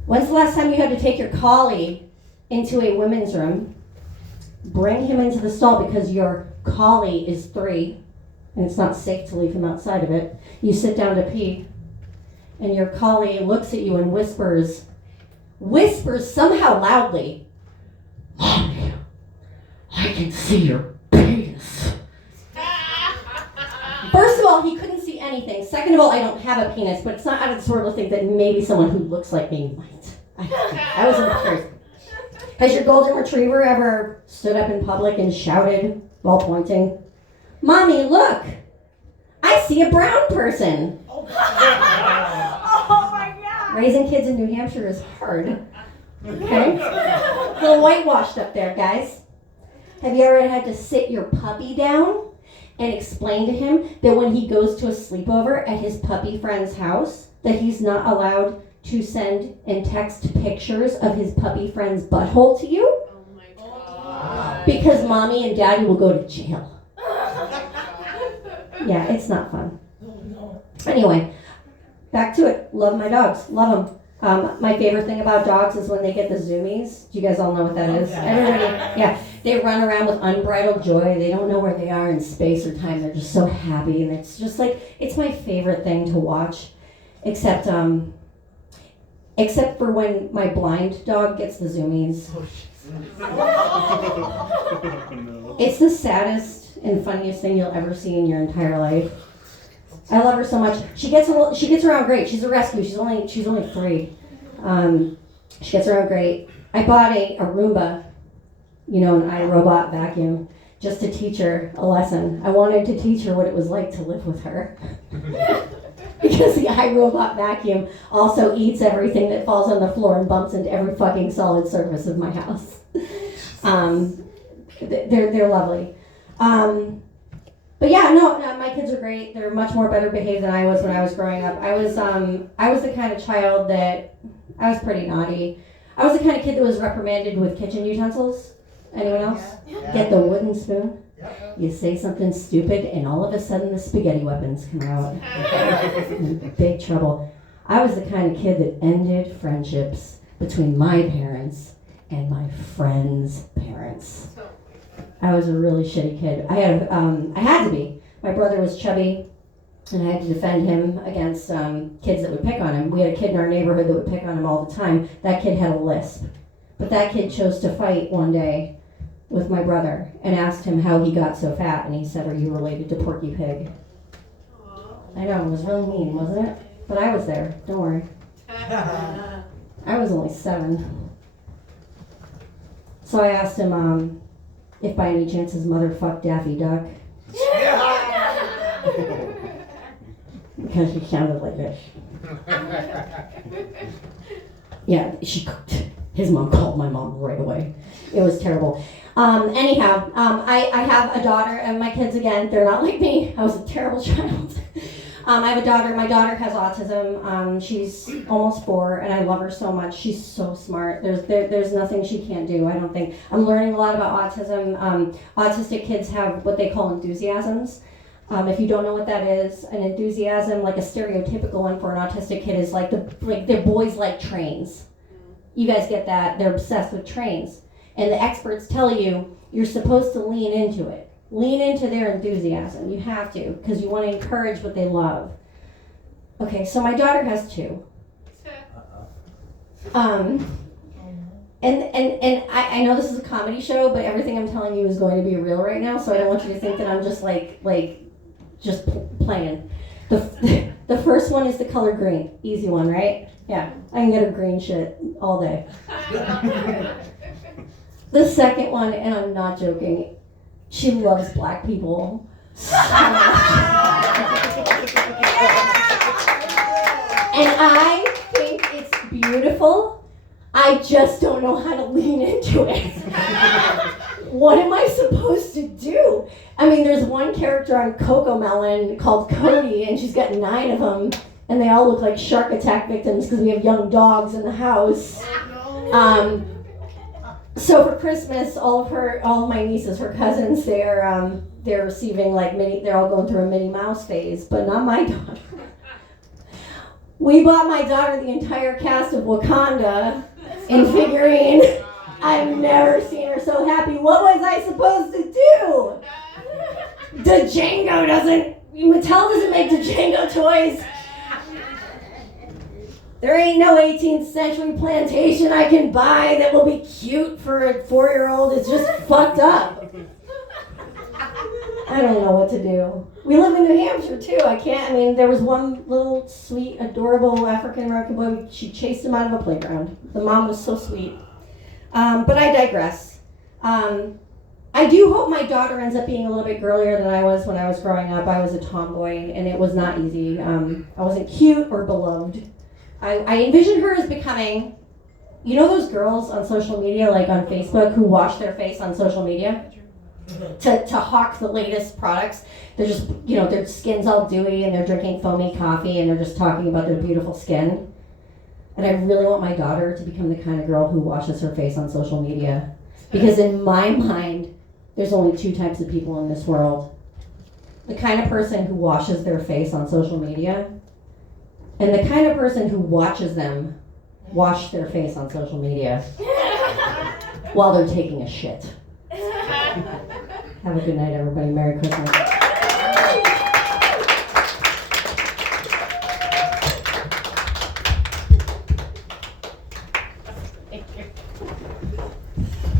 When's the last time you had to take your collie into a women's room, bring him into the stall because your collie is 3 and it's not safe to leave him outside of it? You sit down to pee and your collie looks at you and whispers somehow loudly, Mommy, I can see your penis. First of all, he couldn't see anything. Second of all, I don't have a penis, but it's not out of the sort of thing that maybe someone who looks like me might. I was curious. Has your golden retriever ever stood up in public and shouted while pointing, "Mommy, look! I see a brown person." Oh my God. Raising kids in New Hampshire is hard. Okay? A little whitewashed up there, guys. Have you ever had to sit your puppy down and explain to him that when he goes to a sleepover at his puppy friend's house, that he's not allowed to send and text pictures of his puppy friend's butthole to you? Oh my God. Because mommy and daddy will go to jail. Yeah, it's not fun. Anyway, back to it. Love my dogs. Love them. My favorite thing about dogs is when they get the zoomies. Do you guys all know what that is? Everybody, yeah. They run around with unbridled joy. They don't know where they are in space or time. They're just so happy, and it's just like, it's my favorite thing to watch. Except for when my blind dog gets the zoomies. It's the saddest and funniest thing you'll ever see in your entire life. I love her so much. She gets around great. She's a rescue. She's only 3. She gets around great. I bought a Roomba, an iRobot vacuum, just to teach her a lesson. I wanted to teach her what it was like to live with her. Because the iRobot vacuum also eats everything that falls on the floor and bumps into every fucking solid surface of my house. They're lovely. But yeah, no, my kids are great. They're much more better behaved than I was when I was growing up. I was the kind of child that I was pretty naughty. I was the kind of kid that was reprimanded with kitchen utensils. Anyone else? Yeah. Get the wooden spoon. You say something stupid, and all of a sudden the spaghetti weapons come out. In big trouble. I was the kind of kid that ended friendships between my parents and my friends' parents. I was a really shitty kid. I had to be. My brother was chubby, and I had to defend him against kids that would pick on him. We had a kid in our neighborhood that would pick on him all the time. That kid had a lisp. But that kid chose to fight one day with my brother and asked him how he got so fat, and he said, "Are you related to Porky Pig?" I know, it was really mean, wasn't it? But I was there, don't worry. I was only 7. So I asked him if by any chance his mother fucked Daffy Duck. Because she sounded like this. Yeah, his mom called my mom right away. It was terrible. Anyhow, I have a daughter, and my kids, again, they're not like me. I was a terrible child. I have a daughter. My daughter has autism. She's almost 4, and I love her so much. She's so smart. There's nothing she can't do, I don't think. I'm learning a lot about autism. Autistic kids have what they call enthusiasms. If you don't know what that is, an enthusiasm, like a stereotypical one for an autistic kid, is like their boys like trains. You guys get that? They're obsessed with trains. And the experts tell you you're supposed to lean into it. Lean into their enthusiasm. You have to, because you want to encourage what they love. Okay, so my daughter has 2. And I know this is a comedy show, but everything I'm telling you is going to be real right now, so I don't want you to think that I'm just just playing. The first one is the color green. Easy one, right? Yeah, I can get her green shit all day. The second one, and I'm not joking, she loves black people so much. And I think it's beautiful. I just don't know how to lean into it. What am I supposed to do? I mean, there's one character on Cocomelon called Cody, and she's got 9 of them, and they all look like shark attack victims because we have young dogs in the house. So for Christmas, all of my nieces, her cousins, they're receiving they're all going through a Minnie Mouse phase, but not my daughter. We bought my daughter the entire cast of Wakanda in figurine. I've never seen her so happy. What was I supposed to do? Mattel doesn't make Django toys. There ain't no 18th century plantation I can buy that will be cute for a 4-year-old. It's just fucked up. I I don't know what to do. We live in New Hampshire too. I mean, there was one little sweet, adorable African American boy. She chased him out of a playground. The mom was so sweet. But I digress. I do hope my daughter ends up being a little bit girlier than I was when I was growing up. I was a tomboy, and it was not easy. I wasn't cute or beloved. I envision her as becoming, you know those girls on social media, like on Facebook, who wash their face on social media to hawk the latest products? They're just, their skin's all dewy, and they're drinking foamy coffee, and they're just talking about their beautiful skin. And I really want my daughter to become the kind of girl who washes her face on social media. Because in my mind, there's only two types of people in this world. The kind of person who washes their face on social media, and the kind of person who watches them wash their face on social media while they're taking a shit. Have a good night, everybody. Merry Christmas.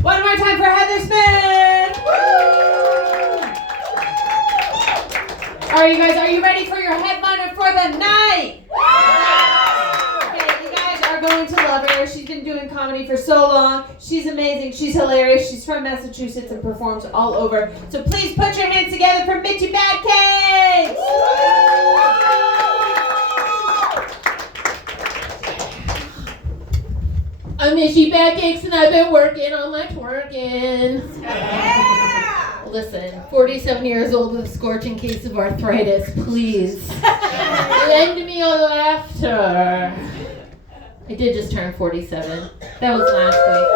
One more time for Heather Smith! Alright, you guys, are you ready for your headliner for the night? Okay, you guys are going to love her. She's been doing comedy for so long. She's amazing. She's hilarious. She's from Massachusetts and performs all over. So please put your hands together for Mitchie Bad Cakes! I'm Mitchie Bad Cakes and I've been working on my twerking. Yeah! Listen, 47 years old with a scorching case of arthritis, please. Lend me a laughter. I did just turn 47. That was last week.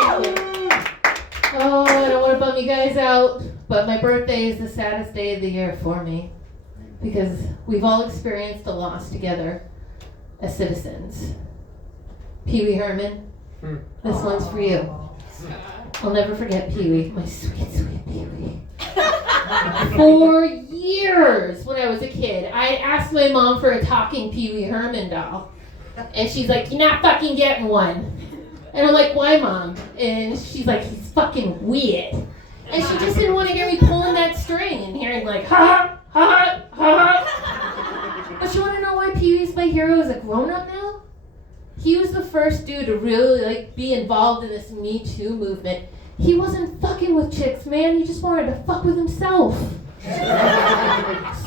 Thank you. Oh, I don't want to bum you guys out, but my birthday is the saddest day of the year for me. Because we've all experienced a loss together as citizens. Pee Wee Herman, this one's for you. I'll never forget Pee Wee, my sweet, sweet Pee Wee. For years when I was a kid, I asked my mom for a talking Pee Wee Herman doll. And she's like, you're not fucking getting one. And I'm like, why, Mom? And she's like, he's fucking weird. And she just didn't want to hear me pulling that string and hearing like, ha, ha, ha, ha. But you want to know why Pee Wee's my hero as a grown-up now? He was the first dude to really be involved in this Me Too movement. He wasn't fucking with chicks, man. He just wanted to fuck with himself.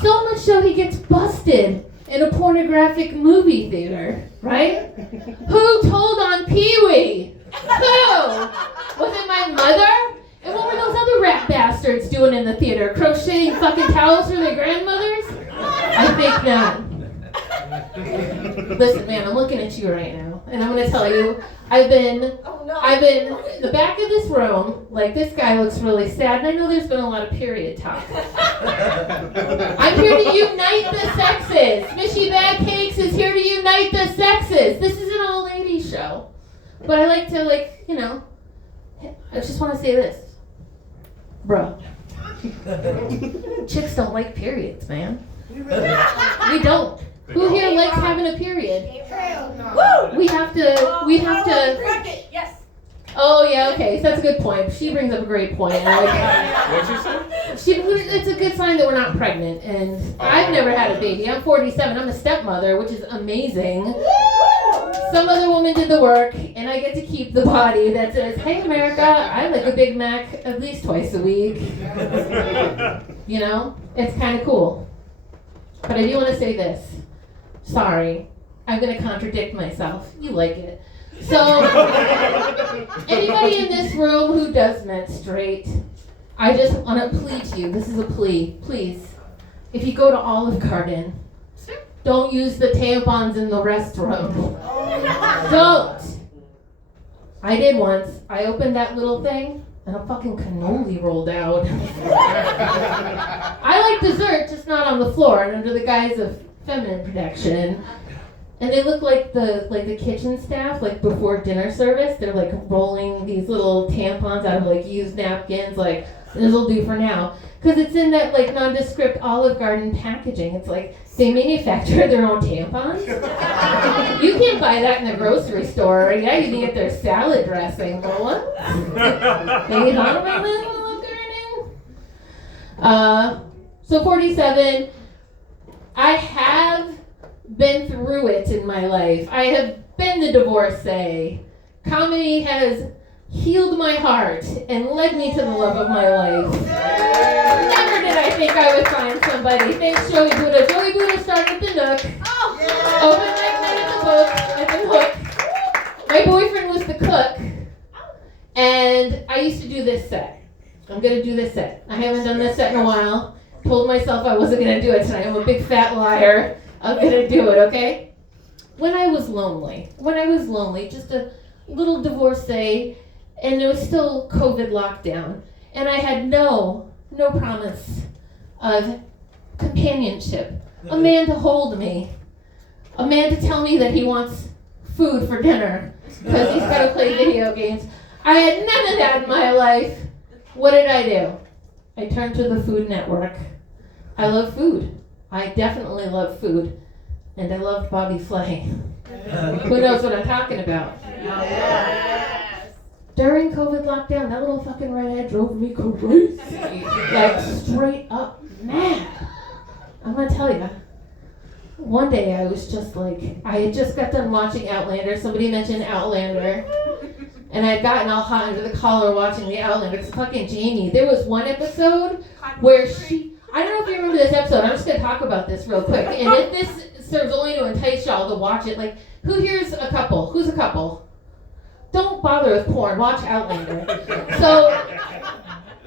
So much so he gets busted in a pornographic movie theater, right? Who told on Pee Wee? Who? Was it my mother? And what were those other rat bastards doing in the theater? Crocheting fucking towels for their grandmothers? I think not. Listen, man, I'm looking at you right now, and I'm gonna tell you, I've been in the back of this room, like this guy looks really sad, and I know there's been a lot of period talk. I'm here to unite the sexes. Mitchie Bad Cakes is here to unite the sexes. This is an all-ladies show, but I like to, I just want to say this, bro. Chicks don't like periods, man. We don't. Who here likes having a period? Woo! We have to. Yes. Oh yeah, okay. So that's a good point. She brings up a great point. What'd you say? It's a good sign that we're not pregnant, and I've never had a baby. I'm 47. I'm a stepmother, which is amazing. Some other woman did the work, and I get to keep the body that says, "Hey America, I like a Big Mac at least twice a week." You know, it's kind of cool. But I do want to say this. Sorry, I'm going to contradict myself. You like it. So, anybody in this room who does menstruate, I just want to plead to you. This is a plea. Please, if you go to Olive Garden, don't use the tampons in the restroom. Don't. I did once. I opened that little thing, and a fucking cannoli rolled out. I like dessert, just not on the floor and under the guise of feminine protection. And they look like the kitchen staff, like before dinner service. They're like rolling these little tampons out of like used napkins, like this'll do for now. Because it's in that like nondescript Olive Garden packaging. It's like they manufacture their own tampons. You can't buy that in the grocery store. Yeah, you can get their salad dressing. But what? Have you thought about that, Olive Garden? So 47, I have been through it in my life. I have been the divorcee. Comedy has healed my heart and led me to the love of my life. Never did I think I would find somebody. Thanks, Joey Buddha. Joey Buddha started the Nook. Open mic night at the Hook. My boyfriend was the cook. And I used to do this set. I'm going to do this set. I haven't done this set in a while. Told myself I wasn't going to do it tonight. I'm a big fat liar. I'm going to do it, okay? When I was lonely, just a little divorcee, and it was still COVID lockdown, and I had no promise of companionship, a man to hold me, a man to tell me that he wants food for dinner because he's got to play video games. I had none of that in my life. What did I do? I turned to the Food Network. I love food. I definitely love food. And I loved Bobby Flay. Who knows what I'm talking about? Yes. During COVID lockdown, that little fucking redhead drove me crazy. Like straight up mad. I'm gonna tell you. One day I was just like, I had just got done watching Outlander. Somebody mentioned Outlander. And I had gotten all hot under the collar watching the Outlander. It's fucking Jamie. There was one episode where I don't know if you remember this episode. I'm just going to talk about this real quick. And if this serves only to entice y'all to watch it, like, who here's a couple? Who's a couple? Don't bother with porn. Watch Outlander. So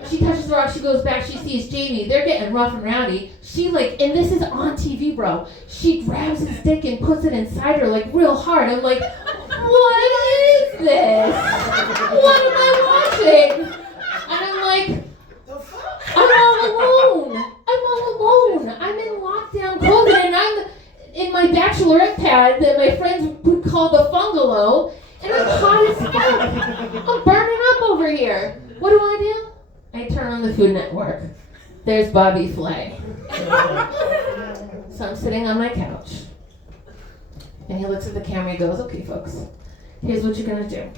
she touches the rock. She goes back. She sees Jamie. They're getting rough and rowdy. She, like, and this is on TV, bro. She grabs his dick and puts it inside her, like, real hard. I'm like, what is this? What am I watching? And I'm like, I'm all alone. I'm in lockdown COVID, and I'm in my bachelorette pad that my friends would call the bungalow, and I'm hot as fuck. I'm burning up over here. What do? I turn on the Food Network. There's Bobby Flay. So I'm sitting on my couch, and he looks at the camera and goes, okay, folks, here's what you're going to do.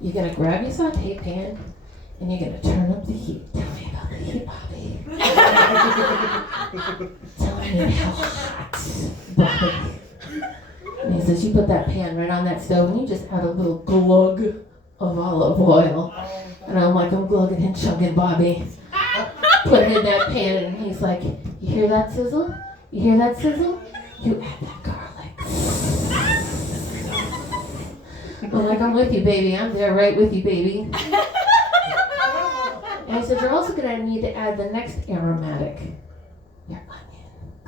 You're going to grab your saute pan, and you're going to turn up the heat. Tell me about the heat, Bobby. Tell me how hot, Bobby. And he says, you put that pan right on that stove, and you just add a little glug of olive oil. And I'm like, I'm glugging and chugging, Bobby. Put it in that pan, and he's like, you hear that sizzle? You hear that sizzle? You add that garlic. I'm like, I'm with you, baby. I'm there right with you, baby. And I said, you're also going to need to add the next aromatic, your onion.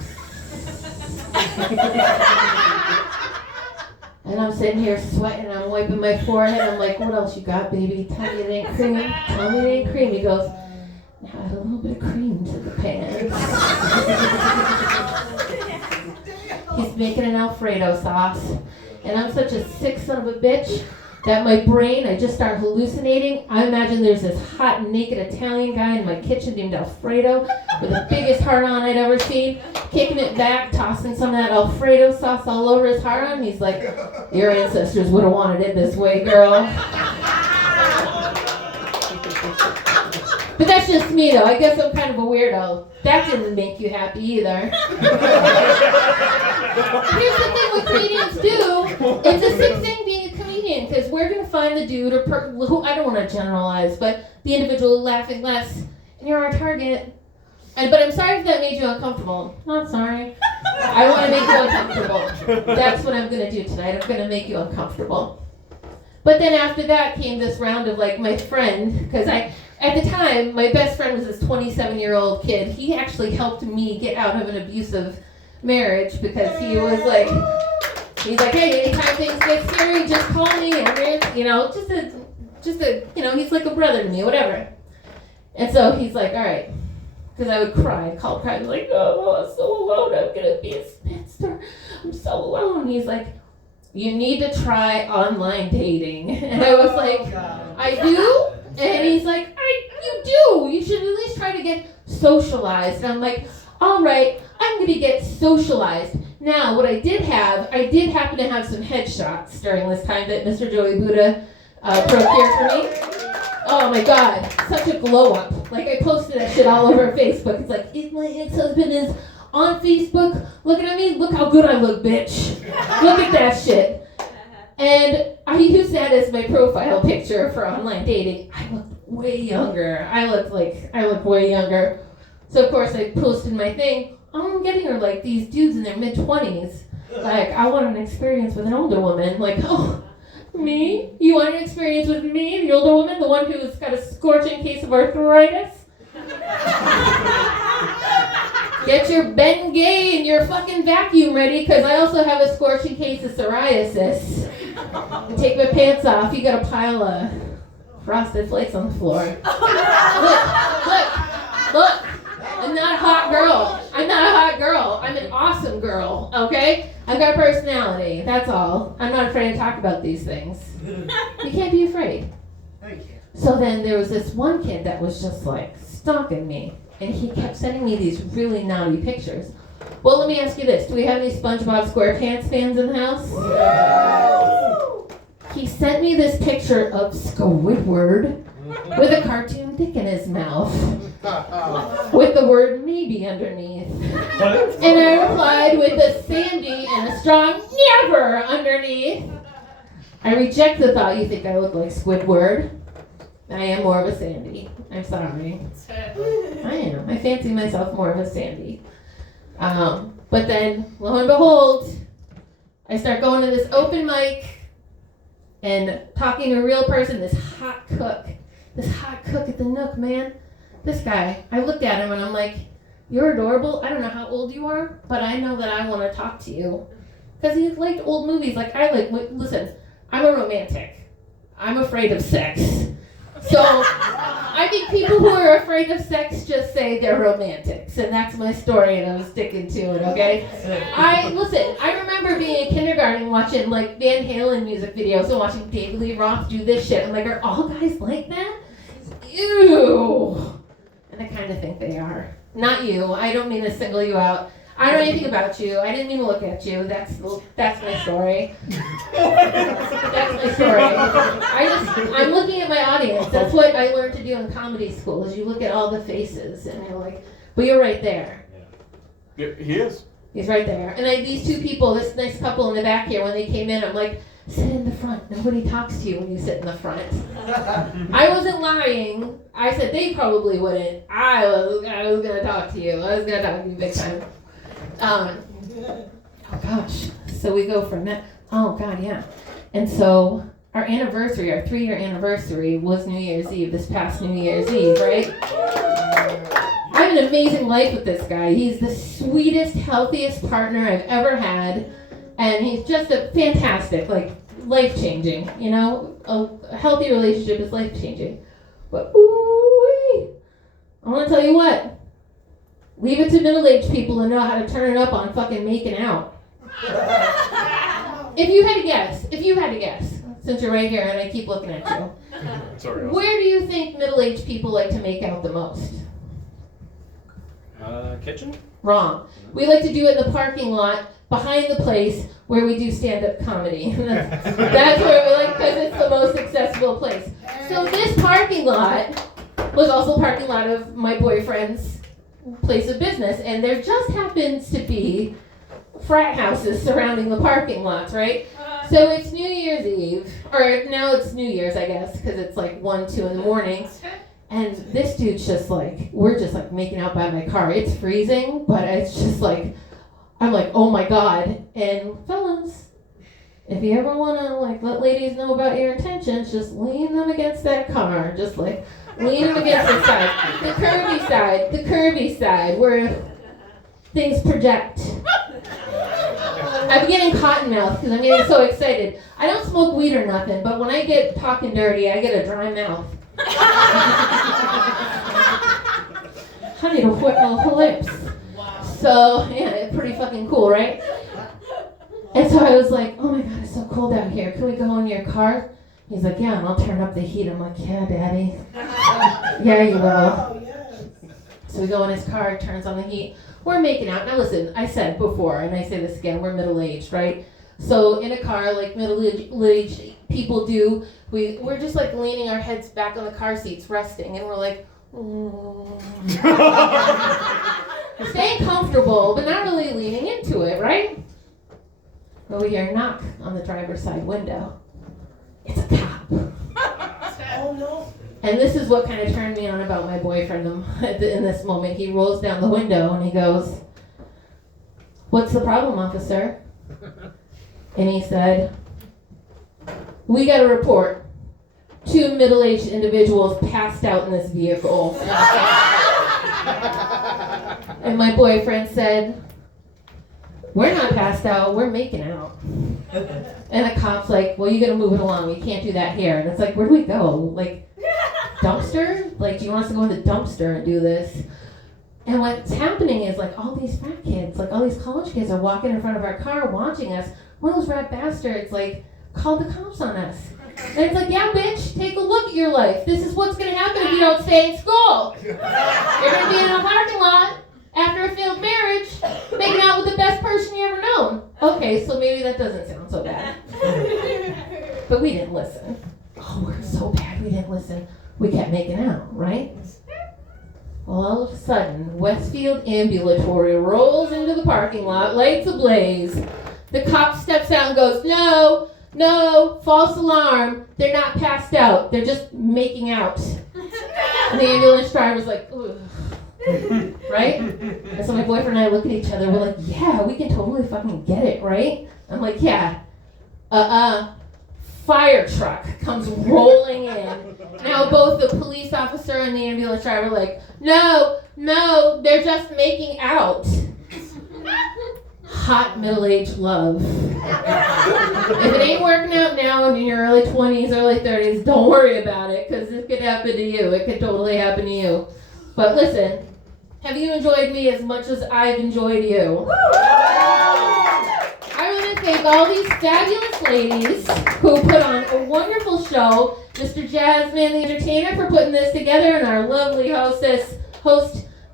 And I'm sitting here sweating. I'm wiping my forehead. I'm like, what else you got, baby? Tell me it ain't cream. Tell me it ain't cream. He goes, now add a little bit of cream to the pan. He's making an Alfredo sauce. And I'm such a sick son of a bitch that my brain, I just start hallucinating. I imagine there's this hot, naked Italian guy in my kitchen named Alfredo with the biggest heart-on I'd ever seen, kicking it back, tossing some of that Alfredo sauce all over his heart-on. He's like, your ancestors would have wanted it this way, girl. But that's just me, though. I guess I'm kind of a weirdo. That didn't make you happy either. Here's the thing what comedians do. It's a sick thing being a comedian, because we're going to find the dude, or who I don't want to generalize, but the individual laughing less, and you're our target. But I'm sorry if that made you uncomfortable. Not sorry. I want to make you uncomfortable. That's what I'm going to do tonight. I'm going to make you uncomfortable. But then after that came this round of, like, my friend, because at the time, my best friend was this 27-year-old kid. He actually helped me get out of an abusive marriage because he was like, he's like, hey, anytime things get scary, just call me, and we're, you know, just a, you know, he's like a brother to me, whatever. And so he's like, all right, because I would cry, I'd call, cry, I'd be like, oh, I'm so alone, I'm gonna be a spinster, I'm so alone. And he's like, you need to try online dating. And I was like, I do? And he's like, you do. You should at least try to get socialized. And I'm like, all right, I'm going to get socialized. Now, what I did happen to have some headshots during this time that Mr. Joey Buddha procured for me. Oh my God, such a glow up. Like I posted that shit all over Facebook. It's like, if my ex-husband is on Facebook looking at me, look how good I look, bitch. Look at that shit. And I used that as my profile picture for online dating. I looked way younger. I looked way younger. So of course I posted my thing. I'm getting her like these dudes in their mid-20s. Like, I want an experience with an older woman. Like, oh, me? You want an experience with me, the older woman, the one who's got a scorching case of arthritis? Get your Bengay and your fucking vacuum ready, because I also have a scorching case of psoriasis. Take my pants off, you got a pile of frosted flakes on the floor. Look. I'm not a hot girl. I'm an awesome girl, okay? I've got personality, that's all. I'm not afraid to talk about these things. You can't be afraid. So then there was this one kid that was just like stalking me, and he kept sending me these really naughty pictures. Well, let me ask you this. Do we have any SpongeBob SquarePants fans in the house? He sent me this picture of Squidward with a cartoon dick in his mouth, with the word maybe underneath. And I replied with a Sandy and a strong never underneath. I reject the thought you think I look like Squidward. I am more of a Sandy. I'm sorry. I am. I fancy myself more of a Sandy. But then, lo and behold, I start going to this open mic and talking to a real person, this hot cook at the Nook, man. This guy, I looked at him and I'm like, you're adorable. I don't know how old you are, but I know that I want to talk to you. Because he liked old movies like I like. Listen, I'm a romantic. I'm afraid of sex. So I think people who are afraid of sex just say they're romantics, and that's my story, and I'm sticking to it, okay? I remember being in kindergarten watching like Van Halen music videos and watching David Lee Roth do this shit. I'm like, are all guys like that? Ew. And I kind of think they are. Not you. I don't mean to single you out. I don't know anything about you. I didn't mean to look at you. That's my story. That's my story. I'm looking at my audience. That's what I learned to do in comedy school, is you look at all the faces and you're like, but you're right there. Yeah, he is. He's right there. And these two people, this nice couple in the back here, when they came in, I'm like, sit in the front. Nobody talks to you when you sit in the front. I wasn't lying. I said they probably wouldn't. I was gonna talk to you. I was gonna talk to you big time. Oh gosh. So we go from that. Oh God, yeah. And so our anniversary, our 3-year anniversary, was New Year's Eve. This past New Year's Eve, right? I have an amazing life with this guy. He's the sweetest, healthiest partner I've ever had. And he's just a fantastic, like, life-changing, you know? A healthy relationship is life-changing. But, ooh-wee, I want to tell you what. Leave it to middle-aged people to know how to turn it up on fucking making out. If you had to guess, since you're right here and I keep looking at you, Sorry. where do you think middle-aged people like to make out the most? Kitchen? Wrong. We like to do it in the parking lot behind the place where we do stand-up comedy. That's where we like, because it's the most accessible place. So this parking lot was also a parking lot of my boyfriend's place of business, and there just happens to be frat houses surrounding the parking lots, right? So it's New Year's Eve, or now it's New Year's, I guess, because it's like 1, 2 in the morning. And this dude's just like, we're just like making out by my car. It's freezing, but it's just like, I'm like, oh my God. And fellas, if you ever want to like let ladies know about your intentions, just lean them against that car. Just like, lean them against the side. The curvy side, where things project. I'm getting cotton mouth because I'm getting so excited. I don't smoke weed or nothing, but when I get talking dirty, I get a dry mouth. I need a wet little lips. So, yeah, it's pretty fucking cool, right? And so I was like, oh my God, it's so cold out here. Can we go in your car? He's like, yeah, and I'll turn up the heat. I'm like, yeah, Daddy. Yeah, you will. So we go in his car, turns on the heat. We're making out. Now listen, I said before, and I say this again, we're middle-aged, right? So in a car, like middle-aged people do. We're just like leaning our heads back on the car seats, resting, and we're like, staying comfortable, but not really leaning into it, right? But we hear a knock on the driver's side window. It's a cop. Oh no. And this is what kind of turned me on about my boyfriend in this moment. He rolls down the window and he goes, "What's the problem, officer?" And he said, "We got a report. 2 middle-aged individuals passed out in this vehicle." And my boyfriend said, "We're not passed out, we're making out." And the cop's like, "Well, you gotta move it along. We can't do that here." And it's like, where do we go? Like, dumpster? Like, do you want us to go in the dumpster and do this? And what's happening is, like, all these fat kids, like, all these college kids are walking in front of our car watching us. One of those rat bastards, like, called the cops on us. And it's like, yeah, bitch, take a look at your life. This is what's going to happen if you don't stay in school. You're going to be in a parking lot after a failed marriage, making out with the best person you ever known. Okay, so maybe that doesn't sound so bad. But we didn't listen. Oh, we're so bad we didn't listen. We kept making out, right? Well, all of a sudden, Westfield Ambulatory rolls into the parking lot, lights ablaze. The cop steps out and goes, "No, false alarm. They're not passed out. They're just making out." And the ambulance driver's like, "Ugh." Right? And so my boyfriend and I look at each other. We're like, "Yeah, we can totally fucking get it, right?" I'm like, "Yeah. Fire truck comes rolling in." Now both the police officer and the ambulance driver are like, no, they're just making out." Hot middle-aged love. If it ain't working out now and in your early 20s, early 30s, don't worry about it, because it could happen to you. It could totally happen to you. But listen, have you enjoyed me as much as I've enjoyed you? I want to thank all these fabulous ladies who put on a wonderful show. Mr. Jazzman, the entertainer, for putting this together, and our lovely host.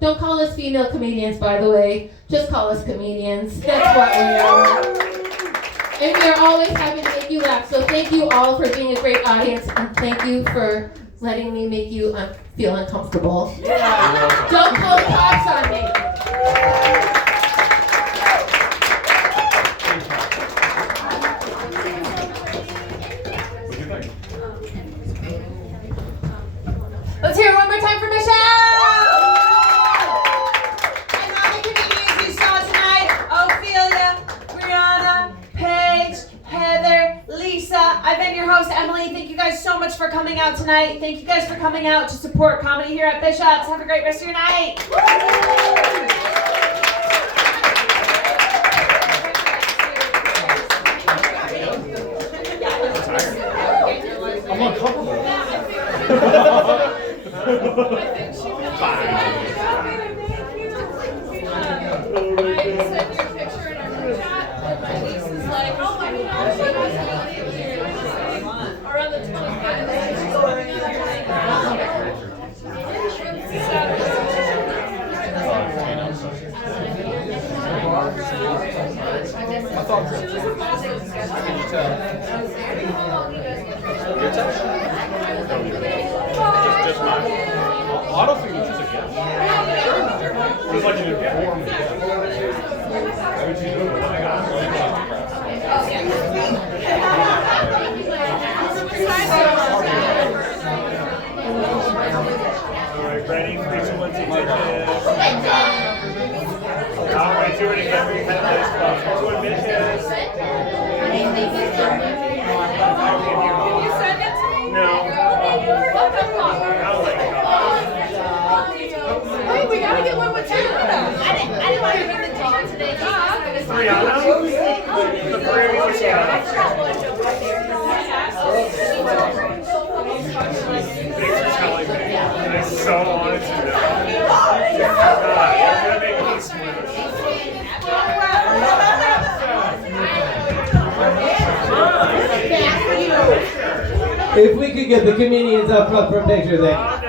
Don't call us female comedians, by the way. Just call us comedians. That's what we are. And we are always happy to make you laugh. So thank you all for being a great audience, and thank you for letting me make you feel uncomfortable. Don't call the cops on me. Let's hear it one more time for Michelle! And all the comedians you saw tonight: Ophelia, Brianna, Paige, Heather, Lisa. I've been your host, Emily. Thank you guys so much for coming out tonight. Thank you guys for coming out to support comedy here at Bishop's. Have a great rest of your night. I'm uncomfortable. I don't think it's just a guess. Just like you did before. Alright, ready? 3, 2, 1, take this. Alright, do it again. We had this. 2 admissions. You send it to me? No. Wait, we gotta get one with Brianna. I didn't want to bring the dog today. Brianna? The three of you. Thanks for telling me. I so wanted to know. You're gonna make me smooth. If we could get the comedians up front for a picture, then.